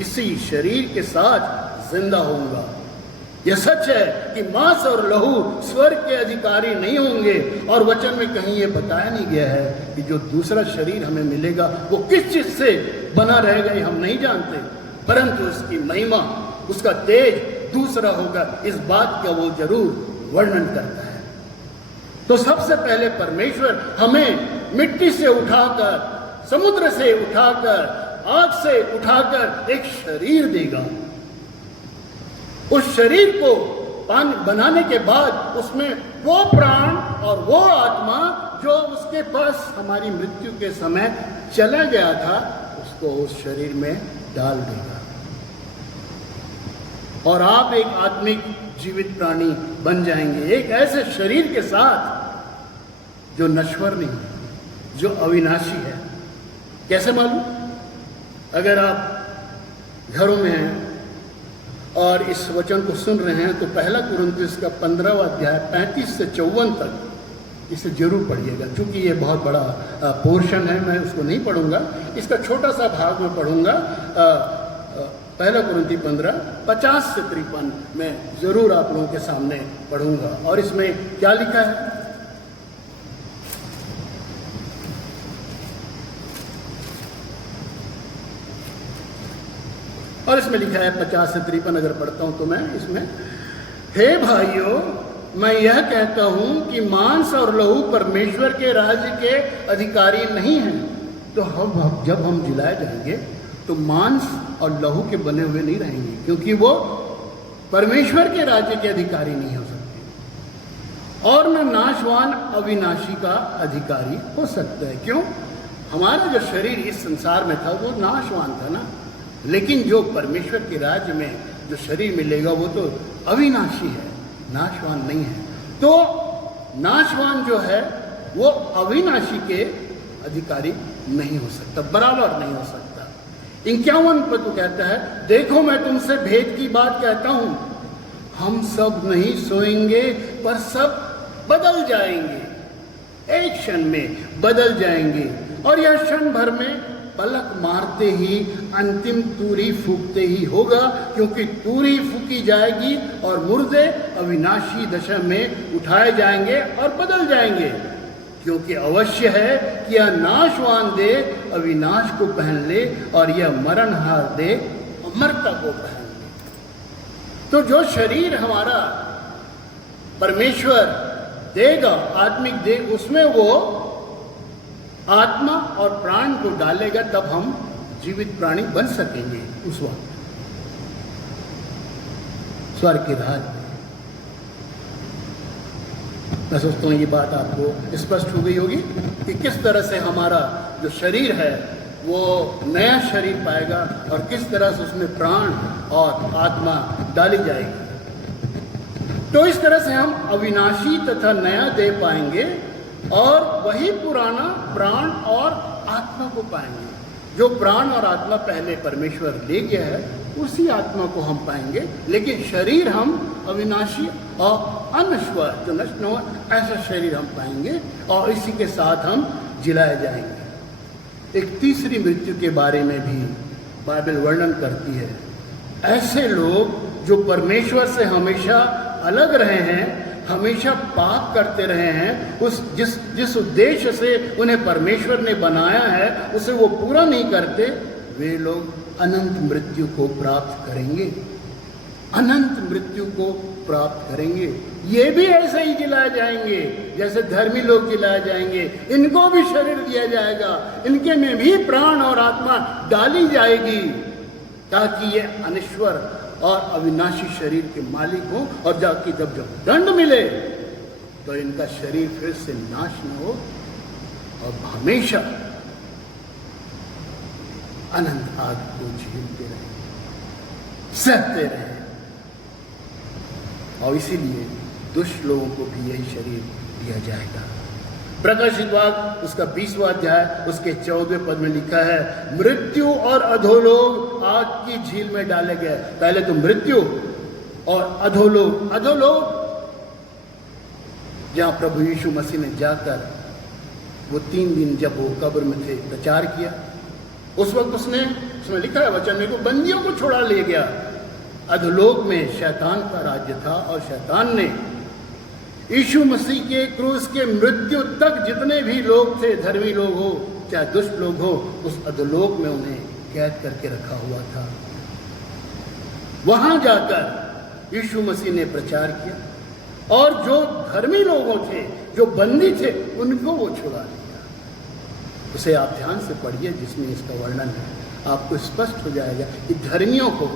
इसी शरीर के साथ जिंदा होऊंगा। यह सच है कि मांस और लहू स्वर्ग के अधिकारी नहीं होंगे, और वचन में कहीं यह बताया नहीं गया है कि जो दूसरा शरीर हमें मिलेगा वो किस चीज से बना रहेगा, ये हम नहीं जानते, परंतु उसकी महिमा, उसका तेज दूसरा होगा, इस बात का वो जरूर वर्णन करता है। तो सबसे पहले परमेश्वर हमें मिट्टी से उठाकर, समुद्र से उठाकर, आग से उठाकर एक शरीर देगा। उस शरीर को बनाने के बाद उसमें वो प्राण और वो आत्मा जो उसके पास हमारी मृत्यु के समय चला गया था, उसको उस शरीर में डाल देगा, और आप एक आत्मिक जीवित प्राणी बन जाएंगे, एक ऐसे शरीर के साथ जो नश्वर नहीं है, जो अविनाशी है। कैसे मालूम? अगर आप घरों में हैं और इस वचन को सुन रहे हैं तो पहला कुरिन्थियों का 15वां अध्याय 35 से 54 तक इसे जरूर पढ़िएगा। क्योंकि ये बहुत बड़ा पोर्शन है, मैं उसको नहीं पढ़ूंगा, इसका छोटा सा भाग मैं पढ़ूंगा। पहला कुरिन्थी 15 50 से 53 में जरूर आप लोगों के सामने पढ़ूंगा। और इसमें क्या लिखा है? और इसमें लिखा है 50 से 53, अगर पढ़ता हूं तो मैं इसमें, हे भाइयों, मैं यह कहता हूं कि मांस और लहू परमेश्वर के राज्य के अधिकारी नहीं हैं। तो हम जब हम जिलाए जाएंगे तो मांस और लहू के बने हुए नहीं रहेंगे, क्योंकि वो परमेश्वर के राज्य के अधिकारी नहीं हो सकते, और न नाशवान अविनाशी का अधिकारी हो सकता है। क्यों? हमारा जो शरीर इस संसार में था वो नाशवान था ना, लेकिन जो परमेश्वर के राज्य में जो शरीर मिलेगा वो तो अविनाशी है, नाशवान नहीं है। तो नाशवान जो है वो अविनाशी के अधिकारी नहीं हो सकता, बराबर नहीं हो सकता। 51 पद कहता है, देखो मैं तुमसे भेद की बात कहता हूं, हम सब नहीं सोएंगे पर सब बदल जाएंगे, एक क्षण में बदल जाएंगे, और यह क्षण भर में पलक मारते ही अंतिम तूरी फूकते ही होगा, क्योंकि तूरी फूकी जाएगी और मुर्दे अविनाशी दशा में उठाए जाएंगे और बदल जाएंगे। क्योंकि अवश्य है कि यह नाशवान दे अविनाश को पहन ले, और यह मरणहार दे अमरता को पहन ले। तो जो शरीर हमारा परमेश्वर देगा, आत्मिक दे, उसमें वो आत्मा और प्राण को डालेगा, तब हम जीवित प्राणी बन सकेंगे उस वक्त स्वर्ग के राज्य में। मैं सोचता हूँ ये बात आपको स्पष्ट हो गई होगी कि किस तरह से हमारा जो शरीर है वो नया शरीर पाएगा और किस तरह से उसमें प्राण और आत्मा डाली जाएगी। तो इस तरह से हम अविनाशी तथा नया देह पाएंगे और वही पुराना प्राण और आत्मा को पाएंगे। जो प्राण और आत्मा पहले परमेश्वर ले गया है उसी आत्मा को हम पाएंगे, लेकिन शरीर हम अविनाशी और अनश्वर जो नष्ट न हो ऐसा शरीर हम पाएंगे और इसी के साथ हम जिलाए जाएंगे। एक तीसरी मृत्यु के बारे में भी बाइबल वर्णन करती है। ऐसे लोग जो परमेश्वर से हमेशा अलग रहे हैं, हमेशा पाप करते रहे हैं, जिस उद्देश्य से उन्हें परमेश्वर ने बनाया है उसे वो पूरा नहीं करते, वे लोग अनंत मृत्यु को प्राप्त करेंगे। अनंत मृत्यु को प्राप्त करेंगे। ये भी ऐसे ही जिलाए जाएंगे जैसे धर्मी लोग जिलाए जाएंगे। इनको भी शरीर दिया जाएगा, इनके में भी प्राण और आत्मा डाली जाएगी ताकि ये अनश्वर और अविनाशी शरीर के मालिक हों और जाकि जब दंड मिले तो इनका शरीर फिर से नाश न हो और हमेशा अनंत आग को झेलते रहे, सहते रहे। और इसीलिए दुष्ट लोगों को भी यही शरीर दिया जाएगा। प्रकाशित वाक्य उसका 20वां अध्याय उसके 14वें पद में लिखा है, मृत्यु और अधोलोक आग की झील में डाले गए। पहले तो मृत्यु और अधोलोक जहां प्रभु यीशु मसीह ने जाकर वो 3 दिन जब वो कब्र में थे प्रचार किया, उस वक्त उसमें लिखा है वचन में को बंदियों को छुड़ा ले गया। अधोलोक में शैतान का राज्य था और शैतान ने यीशु मसीह के क्रूस के मृत्यु तक जितने भी लोग थे, धर्मी लोग हो चाहे दुष्ट लोग हो, उस अधोलोक में उन्हें कैद करके रखा हुआ था। वहां जाकर यीशु मसीह ने प्रचार किया और जो धर्मी लोगों थे, जो बंदी थे, उनको वो छुड़ा लिया। उसे आप ध्यान से पढ़िए जिसमें इसका वर्णन है, आपको स्पष्ट हो जाएगा कि धर्मियों को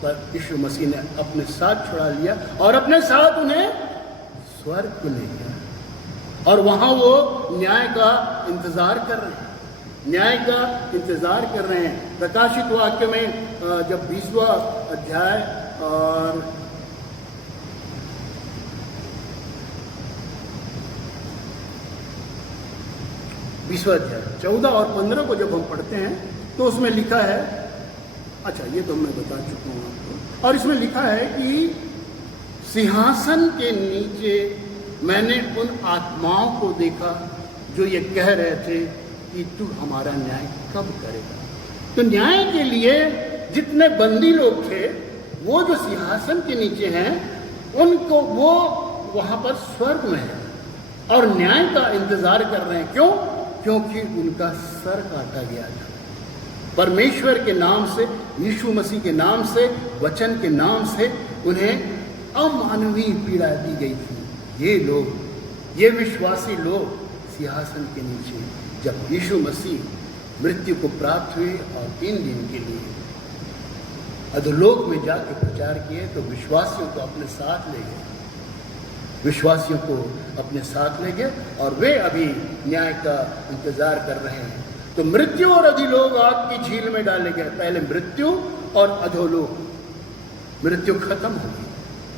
पर यीशु मसीह ने अपने साथ छुड़ा लिया और अपने साथ उन्हें स्वर्ग को ले गया और वहां वो न्याय का इंतजार कर रहे हैं, न्याय का इंतजार कर रहे हैं। प्रकाशित वाक्य में जब 20वां अध्याय और 20वां अध्याय 14 और 15 को जब हम पढ़ते हैं तो उसमें लिखा है, अच्छा ये तो मैं बता चुका हूँ आपको, और इसमें लिखा है कि सिंहासन के नीचे मैंने उन आत्माओं को देखा जो ये कह रहे थे कि तू हमारा न्याय कब करेगा। तो न्याय के लिए जितने बंदी लोग थे वो जो सिंहासन के नीचे हैं उनको वो वहां पर स्वर्ग में है और न्याय का इंतजार कर रहे हैं। क्यों? क्योंकि उनका सर काटा गया था। परमेश्वर के नाम से, यीशु मसीह के नाम से, वचन के नाम से उन्हें अमानवीय पीड़ा दी गई थी। ये लोग, ये विश्वासी लोग सिंहासन के नीचे जब यीशु मसीह मृत्यु को प्राप्त हुए और 3 दिन के लिए अधोलोक में जाकर प्रचार किए तो विश्वासियों को अपने साथ ले गए, विश्वासियों को अपने साथ ले गए और वे अभी न्याय का इंतजार कर रहे हैं। तो मृत्यु और अधोलोक आग की झील में डाले गए। पहले मृत्यु और अधोलोक, मृत्यु खत्म हो गई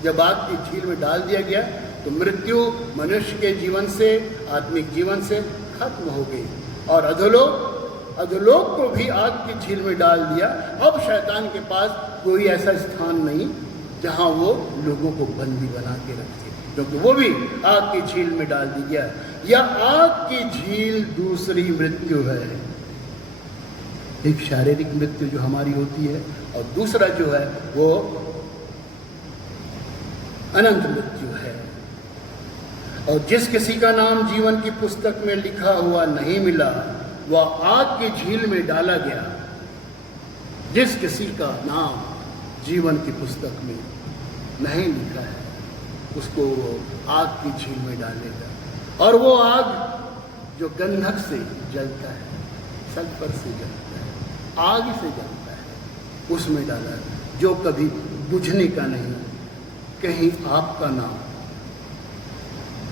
जब आग की झील में डाल दिया गया तो मृत्यु मनुष्य के जीवन से, आत्मिक जीवन से खत्म हो गई और अधोलोक को भी आग की झील में डाल दिया। अब शैतान के पास कोई ऐसा स्थान नहीं जहां वो लोगों को बंदी बना के रखे, क्योंकि वो भी आग की झील में डाल दी गया। यह आग की झील दूसरी मृत्यु है। एक शारीरिक मृत्यु जो हमारी होती है और दूसरा जो है वो अनंत मृत्यु है। और जिस किसी का नाम जीवन की पुस्तक में लिखा हुआ नहीं मिला वह आग की झील में डाला गया। जिस किसी का नाम जीवन की पुस्तक में नहीं लिखा है उसको वो आग की झील में डालेगा। और वो आग जो गंधक से जलता है, सल्फर से जलता है, आग से जलता है, उसमें डाला जो कभी बुझने का नहीं। कहीं आपका नाम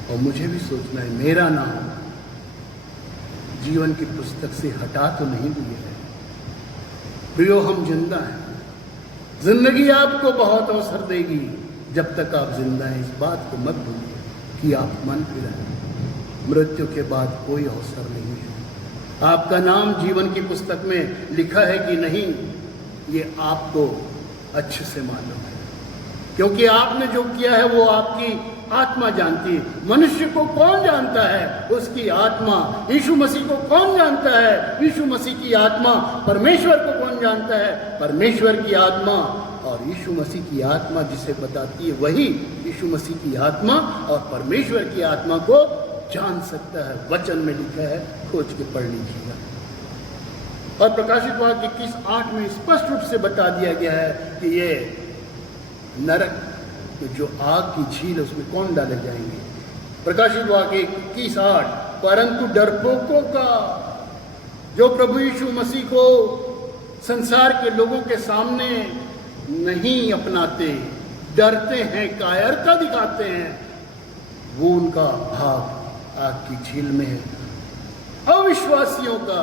और मुझे भी सोचना है मेरा नाम जीवन की पुस्तक से हटा तो नहीं दिया है। प्रियो, हम जिंदा हैं। जिंदगी आपको बहुत अवसर देगी। जब तक आप जिंदा हैं, इस बात को मत भूलिए कि आप मन फिराएं। मृत्यु के बाद कोई अवसर नहीं है। आपका नाम जीवन की पुस्तक में लिखा है कि नहीं, ये आपको अच्छे से मालूम है, क्योंकि आपने जो किया है वो आपकी आत्मा जानती है। मनुष्य को कौन जानता है? उसकी आत्मा। यीशु मसीह को कौन जानता है? यीशु मसीह की आत्मा। परमेश्वर को कौन जानता है? परमेश्वर की आत्मा। और यीशु मसीह की आत्मा जिसे बताती है, वही यीशु मसीह की आत्मा और परमेश्वर की आत्मा को जान सकता है। वचन में लिखा है, खोज के पढ़ लीजिएगा। और प्रकाशित वाक्य 21:8 में स्पष्ट रूप से बता दिया गया है कि ये नरक में जो आग की झील, उसमें कौन डाले जाएंगे। प्रकाशित वाक्य 21:8, परंतु डरपोकों का जो प्रभु यीशु मसीह को संसार के लोगों के सामने नहीं अपनाते, डरते हैं, कायरता दिखाते हैं, वो उनका भाग आग की झील में है। अविश्वासियों का,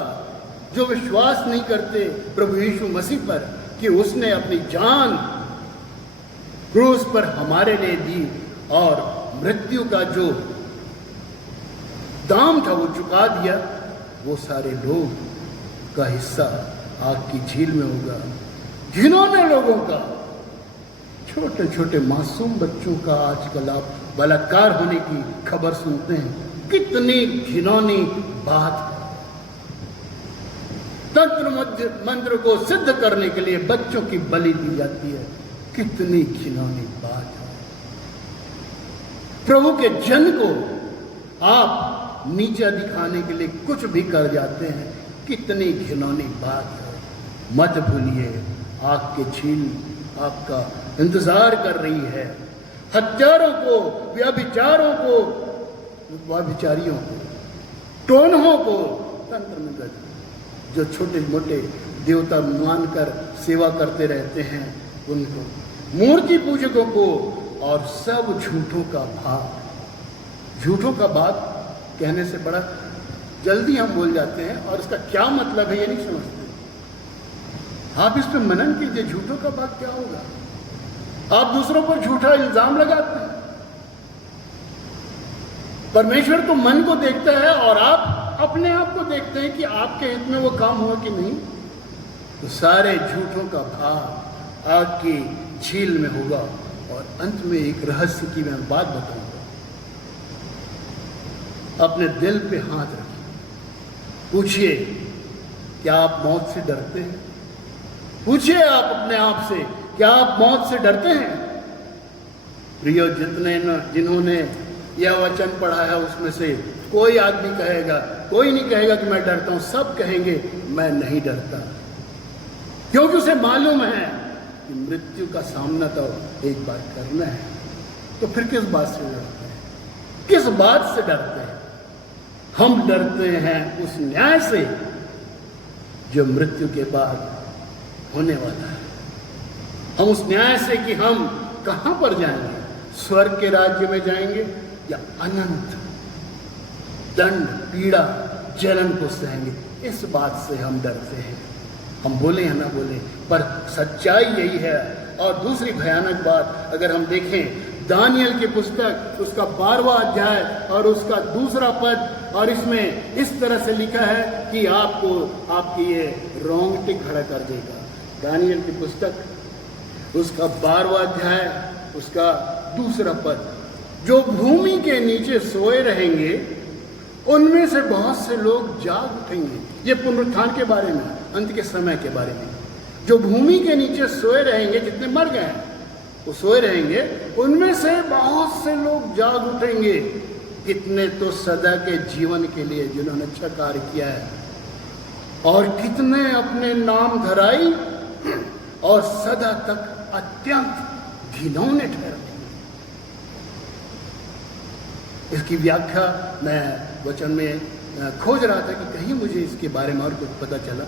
जो विश्वास नहीं करते प्रभु यीशु मसीह पर कि उसने अपनी जान क्रूस पर हमारे लिए दी और मृत्यु का जो दाम था वो चुका दिया, वो सारे लोग का हिस्सा आग की झील में होगा। घिनौने लोगों का, छोटे छोटे मासूम बच्चों का आजकल आप बलात्कार होने की खबर सुनते हैं। कितनी घिनौनी बात है। तंत्र मंत्र को सिद्ध करने के लिए बच्चों की बलि दी जाती है। कितनी घिनौनी बात है। प्रभु के जन को आप नीचा दिखाने के लिए कुछ भी कर जाते हैं। कितनी घिनौनी बात है। मत भूलिए, आग की झील आपका इंतजार कर रही है। हत्यारों को, व्यभिचारों को, व्यभिचारियों को, टोनहों को, तंत्र मंत्र, जो छोटे मोटे देवता मानकर सेवा करते रहते हैं, उनको, मूर्ति पूजकों को, और सब झूठों का भाग। झूठों का बात कहने से बड़ा जल्दी हम बोल जाते हैं और इसका क्या मतलब है ये नहीं समझते। आप इस पर मनन कीजिए, झूठों का भाग क्या होगा। आप दूसरों पर झूठा इल्जाम लगाते हैं। परमेश्वर तो मन को देखता है और आप अपने आप को देखते हैं कि आपके हित में वो काम हुआ कि नहीं। तो सारे झूठों का भाग आग की झील में होगा। और अंत में एक रहस्य की मैं बात बताऊंगा। अपने दिल पे हाथ रखिए, पूछिए क्या आप मौत से डरते हैं। पूछिए आप अपने आप से, क्या आप मौत से डरते हैं। प्रियो, जिन्होंने यह वचन पढ़ा है उसमें से कोई आदमी कहेगा, कोई नहीं कहेगा कि मैं डरता हूं। सब कहेंगे मैं नहीं डरता, क्योंकि उसे मालूम है कि मृत्यु का सामना तो एक बार करना है। तो फिर किस बात से डरते हैं? किस बात से डरते हैं? हम डरते हैं उस न्याय से जो मृत्यु के बाद होने वाला है। हम उस न्याय से कि हम कहां पर जाएंगे, स्वर्ग के राज्य में जाएंगे या अनंत दंड, पीड़ा, जलन को सहेंगे। इस बात से हम डरते हैं। हम बोले या ना बोले, पर सच्चाई यही है। और दूसरी भयानक बात अगर हम देखें, दानियल की पुस्तक उसका 12वां अध्याय और उसका 2 पद, और इसमें इस तरह से लिखा है कि आपको आपकी ये रोंगटे खड़ा कर देगा। दानियल की पुस्तक उसका 12वां अध्याय उसका 2 पद, जो भूमि के नीचे सोए रहेंगे उनमें से बहुत से लोग जाग उठेंगे। ये पुनरुत्थान के बारे में, अंत के समय के बारे में। जो भूमि के नीचे सोए रहेंगे, जितने मर गए हैं वो सोए रहेंगे, उनमें से बहुत से लोग जाग उठेंगे। कितने तो सदा के जीवन के लिए जिन्होंने अच्छा कार्य किया है, और कितने अपने नाम धराई और सदा तक अत्यंत घिनौने ठहरे। इसकी व्याख्या मैं वचन में खोज रहा था कि कहीं मुझे इसके बारे में और कुछ पता चला,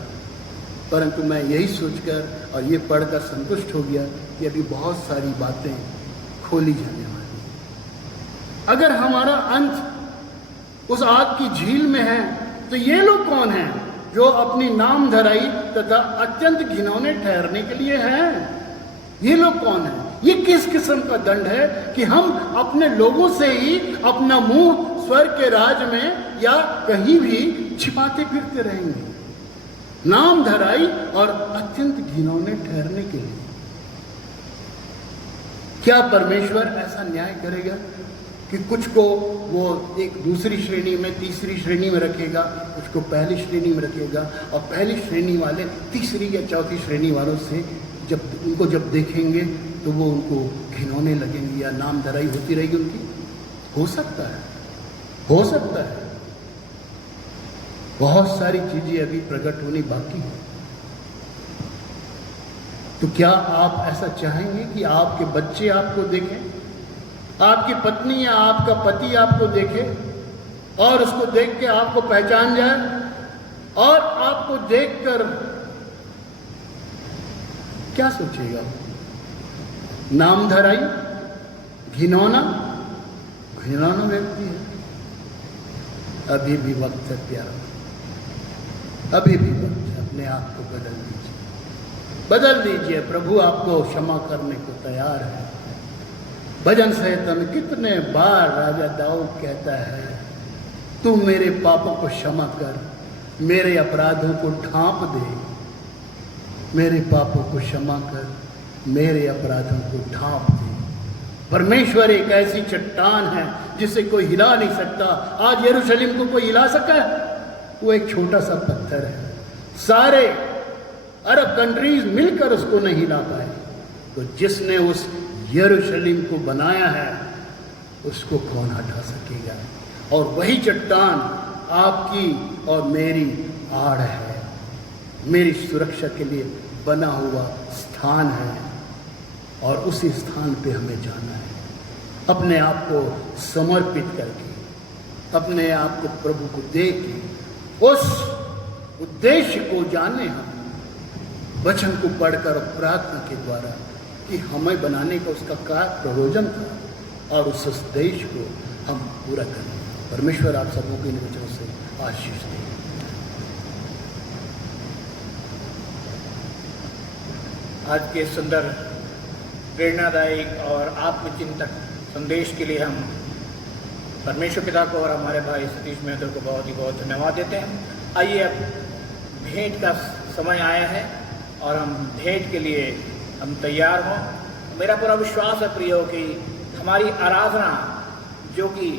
परंतु मैं यही सोचकर और ये पढ़कर संतुष्ट हो गया कि अभी बहुत सारी बातें खोली जाने वाली हैं। अगर हमारा अंत उस आग की झील में है, तो ये लोग कौन हैं जो अपनी नाम धराई तथा अत्यंत घिनौने ठहरने के लिए हैं। ये लोग कौन हैं? ये किस किस्म का दंड है कि हम अपने लोगों से ही अपना मुंह स्वर्ग के राज में या कहीं भी छिपाते फिरते रहेंगे। नाम धराई और अत्यंत घिनौने ठहरने के लिए। क्या परमेश्वर ऐसा न्याय करेगा कि कुछ को वो एक दूसरी श्रेणी में, तीसरी श्रेणी में रखेगा, कुछ को पहली श्रेणी में रखेगा, और पहली श्रेणी वाले तीसरी या चौथी श्रेणी वालों से जब देखेंगे तो वो उनको घिनौने लगेंगे या नाम धराई होती रहेगी उनकी? हो सकता है, हो सकता है। बहुत सारी चीजें अभी प्रकट होनी बाकी है। तो क्या आप ऐसा चाहेंगे कि आपके बच्चे आपको देखें, आपकी पत्नी या आपका पति आपको देखे और उसको देख के आपको पहचान जाए और आपको देखकर क्या सोचेगा? नाम धराई, घिनौना व्यक्ति है। अभी भी वक्त है प्यारा, अभी भी वक्त है। अपने आप को बदल दीजिए। प्रभु आपको क्षमा करने को तैयार है। भजन संहिता में कितने बार राजा दाऊद कहता है, तू मेरे पापों को क्षमा कर, मेरे अपराधों को ढांप दे। मेरे पापों को क्षमा कर, मेरे अपराधों को ढांप दे। परमेश्वर एक ऐसी चट्टान है जिसे कोई हिला नहीं सकता। आज यरूशलेम को कोई हिला सका है? वो एक छोटा सा पत्थर है। सारे अरब कंट्रीज मिलकर उसको नहीं हिला पाए। तो जिसने उस यरूशलेम को बनाया है उसको कौन हटा सकेगा? और वही चट्टान आपकी और मेरी आड़ है, मेरी सुरक्षा के लिए बना हुआ स्थान है, और उसी स्थान पे हमें जाना है। अपने आप को समर्पित करके, अपने आप को प्रभु को दे के, उस उद्देश्य को जाने हम वचन को पढ़कर और प्रार्थना के द्वारा कि हमें बनाने का उसका क्या प्रयोजन था, और उस उद्देश्य को हम पूरा करें। परमेश्वर आप सबों के वचनों से आशीष दें। आज के सुंदर प्रेरणादायी और आत्मचिंतक संदेश के लिए हम परमेश्वर पिता को और हमारे भाई सतीश मेहतो को बहुत ही बहुत धन्यवाद देते हैं। आइए अब भेंट का समय आया है और हम भेंट के लिए हम तैयार हों। मेरा पूरा विश्वास है प्रियो कि हमारी आराधना, जो कि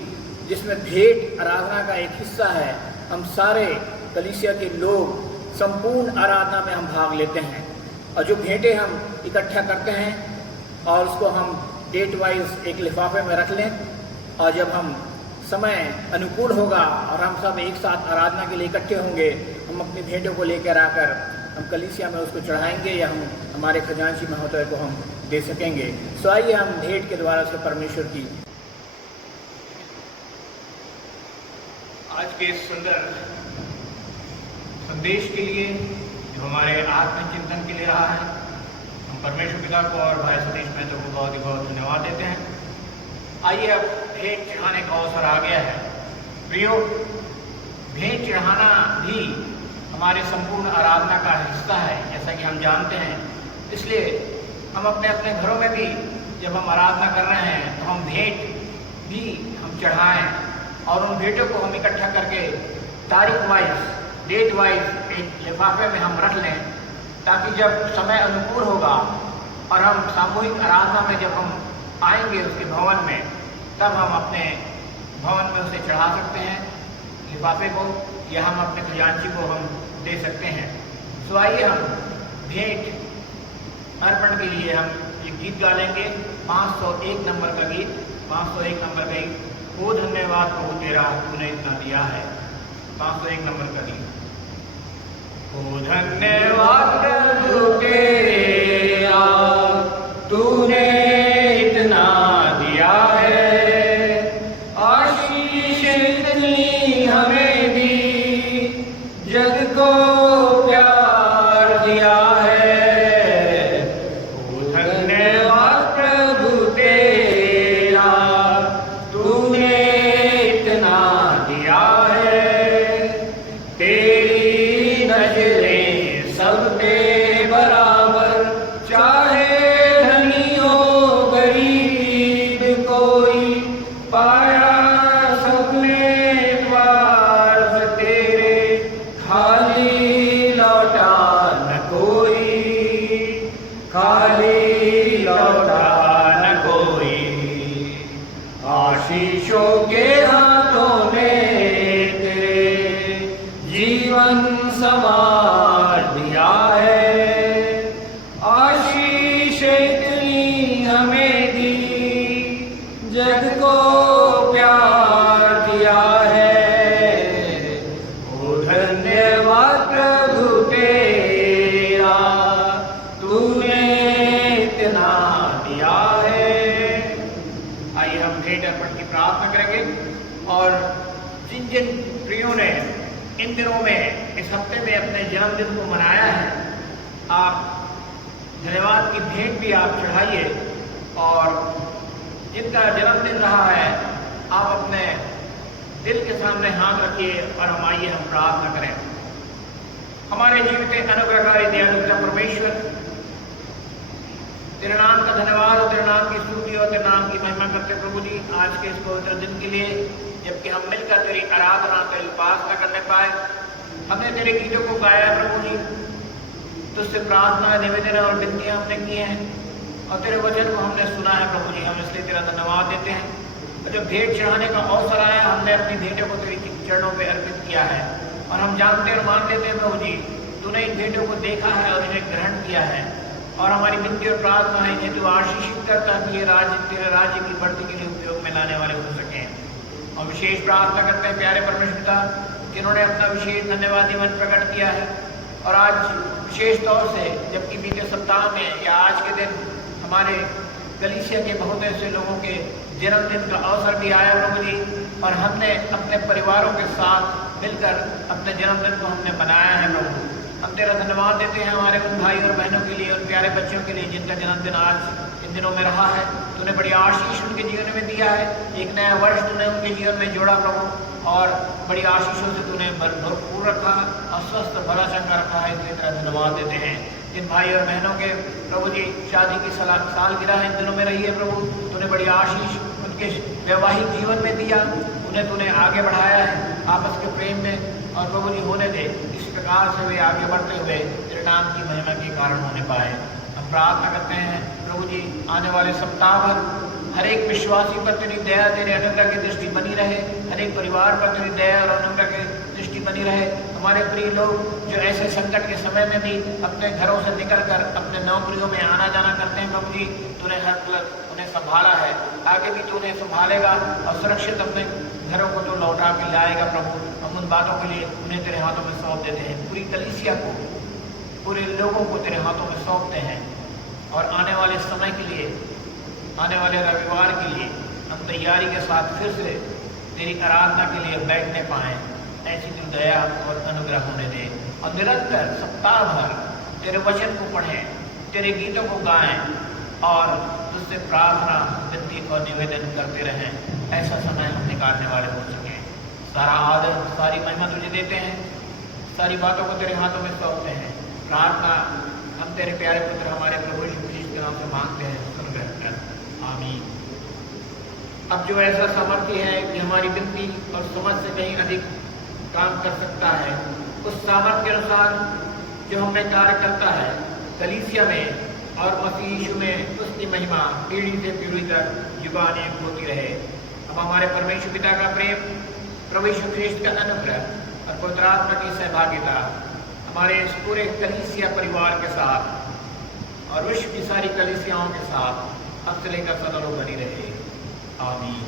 जिसमें भेंट आराधना का एक हिस्सा है, हम सारे कलीसिया के लोग संपूर्ण आराधना में हम भाग लेते हैं, और जो भेंटें हम इकट्ठा करते हैं और उसको हम डेट वाइज एक लिफाफे में रख लें, और जब हम समय अनुकूल होगा और हम सब एक साथ आराधना के लिए इकट्ठे होंगे, हम अपनी भेंटों को लेकर आकर हम कलीसिया में उसको चढ़ाएंगे या हम हमारे खजांची महोदय को हम दे सकेंगे। सो आइए हम भेंट के द्वारा से परमेश्वर की आज के सुंदर संदेश के लिए, जो हमारे आत्मचिंतन के लिए रहा है, हम परमेश्वर पिता को और भाई सतीश मेहतो को बहुत ही बहुत धन्यवाद देते हैं। आइए अब भेंट चढ़ाने का अवसर आ गया है। प्रियो, भेंट चढ़ाना भी हमारे संपूर्ण आराधना का हिस्सा है, जैसा कि हम जानते हैं। इसलिए हम अपने अपने घरों में भी जब हम आराधना कर रहे हैं तो हम भेंट भी हम चढ़ाएं, और उन भेंटों को हम इकट्ठा करके तारीख वाइज, डेट वाइज एक लिफाफे में हम रख लें, ताकि जब समय अनुकूल होगा और हम सामूहिक आराधना में जब हम आएंगे उसके भवन में, तब हम अपने भवन में उसे चढ़ा सकते हैं लिफाफे को, या हम अपने खजांची को हम दे सकते हैं। सो आइए हम भेंट अर्पण के लिए हम एक गीत गा लेंगे, 501 नंबर का गीत, 501 नंबर का गीत, ओ धन्यवाद प्रभु तेरा तूने इतना दिया है। 501 नंबर का गीत। ओ धन्यवाद प्रभु तेरा तूने इतना दिया है, आशीष इतनी हमें भी, जग को प्यार दिया है। ओ धन्यवाद प्रभु तेरा तूने इतना दिया है, तेरी लौटा न कोई, आशीषों के हाथों ने तेरे जीवन संवार दिया है। आशीष इतनी हमें दी, जग को प्यार किया है। ओ धन्यवाद प्रभु तेरा, तूने इतना दिया है। आइए हम भेंट अर्पण की प्रार्थना करेंगे। और जिन जिन प्रियों ने इन दिनों में, इस हफ्ते में अपने जन्मदिन को मनाया है, आप धन्यवाद की भेंट भी आप चढ़ाइए। और जिनका जन्मदिन रहा है, आप अपने दिल के सामने हाथ रखिए और हम आइए हम प्रार्थना करें। हमारे जीवित अनुग्रहकारी दयालु पिता परमेश्वर, तेरे नाम का धन्यवाद और तेरे नाम की स्तुति और तेरे नाम की महिमा करते प्रभु जी, आज के इस पवित्र दिन के लिए, जबकि हम मिलकर तेरी आराधना, तेरी उपासना करने पाए। हमने तेरे गीतों को गाया प्रभु जी, तुझसे प्रार्थना, निवेदन और विनतियां हमने की हैं और तेरे वचन को हमने सुना है प्रभु जी। हम इसलिए तेरा धन्यवाद देते हैं। और जब भेंट चढ़ाने का अवसर आया, हमने अपनी भेंटों को तेरी चरणों पर अर्पित किया है। और हम जानते और मान लेते हैं प्रभु जी, तूने इन भेंटों को देखा है और इन्हें ग्रहण किया है। और हमारी विनती और प्रार्थना है कि तू आशीषित करता कि ये राज्य तेरे राज्य की बढ़ती के लिए उपयोग में लाने वाले हो सकें। और विशेष प्रार्थना करते हैं प्यारे परमेश्वर पिता, जिन्होंने अपना विशेष धन्यवादी मन प्रकट किया है। और आज विशेष तौर से, जबकि बीते सप्ताह में या आज के दिन हमारे कलीसिया के बहुत ऐसे लोगों के जन्मदिन का अवसर भी आया प्रभु जी, और हमने अपने परिवारों के साथ मिलकर अपने जन्मदिन को हमने मनाया है प्रभु। हम तेरा धन्यवाद देते हैं हमारे उन भाई और बहनों के लिए, उन प्यारे बच्चों के लिए जिनका जन्मदिन आज इन दिनों में रहा है। तूने बड़ी आशीष उनके जीवन में दिया है, एक नया वर्ष तूने उनके जीवन में जोड़ा प्रभु, और बड़ी आशीषों से तूने भरपूर रखा, अस्वस्थ भला चंगा रखा है। इसलिए तेरा धन्यवाद देते हैं। जिन भाई और बहनों के प्रभु जी शादी की सालगिरह इन दिनों में रही है प्रभु, तूने बड़ी आशीष उनके वैवाहिक जीवन में दिया, उन्हें तूने आगे बढ़ाया है आपस के प्रेम में। और प्रभु जी होने दे इस प्रकार से वे आगे बढ़ते हुए तेरे नाम की महिमा के कारण होने पाए। हम प्रार्थना करते हैं प्रभु जी, आने वाले सप्ताह भर हर एक विश्वासी पर तेरी दया, तेरे अनुग्रह की दृष्टि बनी रहे। हर एक परिवार पर तेरी दया और अनुग्रह की दृष्टि बनी रहे। हमारे प्रिय लोग जो ऐसे संकट के समय में भी अपने घरों से निकलकर अपने नौकरियों में आना जाना करते हैं प्रभु जी, तूने हर पल उन्हें संभाला है, आगे भी तू उन्हें संभालेगा और सुरक्षित अपने घरों को तो लौटा के लाएगा प्रभु। हम उन बातों के लिए उन्हें तेरे हाथों में सौंप देते हैं। पूरी कलीसिया को, पूरे लोगों को तेरे हाथों में सौंपते हैं। और आने वाले समय के लिए, आने वाले रविवार के लिए हम तैयारी के साथ फिर से तेरी आराधना के लिए बैठने पाएँ। ऐसी तू दया और अनुग्रह होने दे। और निरंतर सप्ताह भर तेरे वचन को पढ़ें, तेरे गीतों को गाएं और तुझसे प्रार्थना, विनती और निवेदन करते रहें। ऐसा समय हम निकालने वाले हो सकें। सारा आदर, सारी महिमा तुझे देते हैं। सारी बातों को तेरे हाथों में सौंपते हैं। प्रार्थना हम तेरे प्यारे पुत्र हमारे प्रभु यीशु मसीह के नाम से मांगते हैं, सुन ग्रहण कर। आमीन। अब जो ऐसा सामर्थ्य है कि हमारी विनती और समझ से कहीं अधिक काम कर सकता है, उस सामर्थ्य के अनुसार जो हमें कार्य करता है कलीसिया में और मसीह यीशु में, उसकी महिमा पीढ़ी से पीढ़ी तक युगानेक होती रहे। अब हमारे परमेश्वर पिता का प्रेम, प्रभु यीशु ख्रीस्त का अनुग्रह और पवित्र आत्मा की सहभागिता हमारे इस पूरे कलीसिया परिवार के साथ और विश्व की सारी कलीसियाओं के साथ अब से लेकर सदा बनी रहे। आमीन।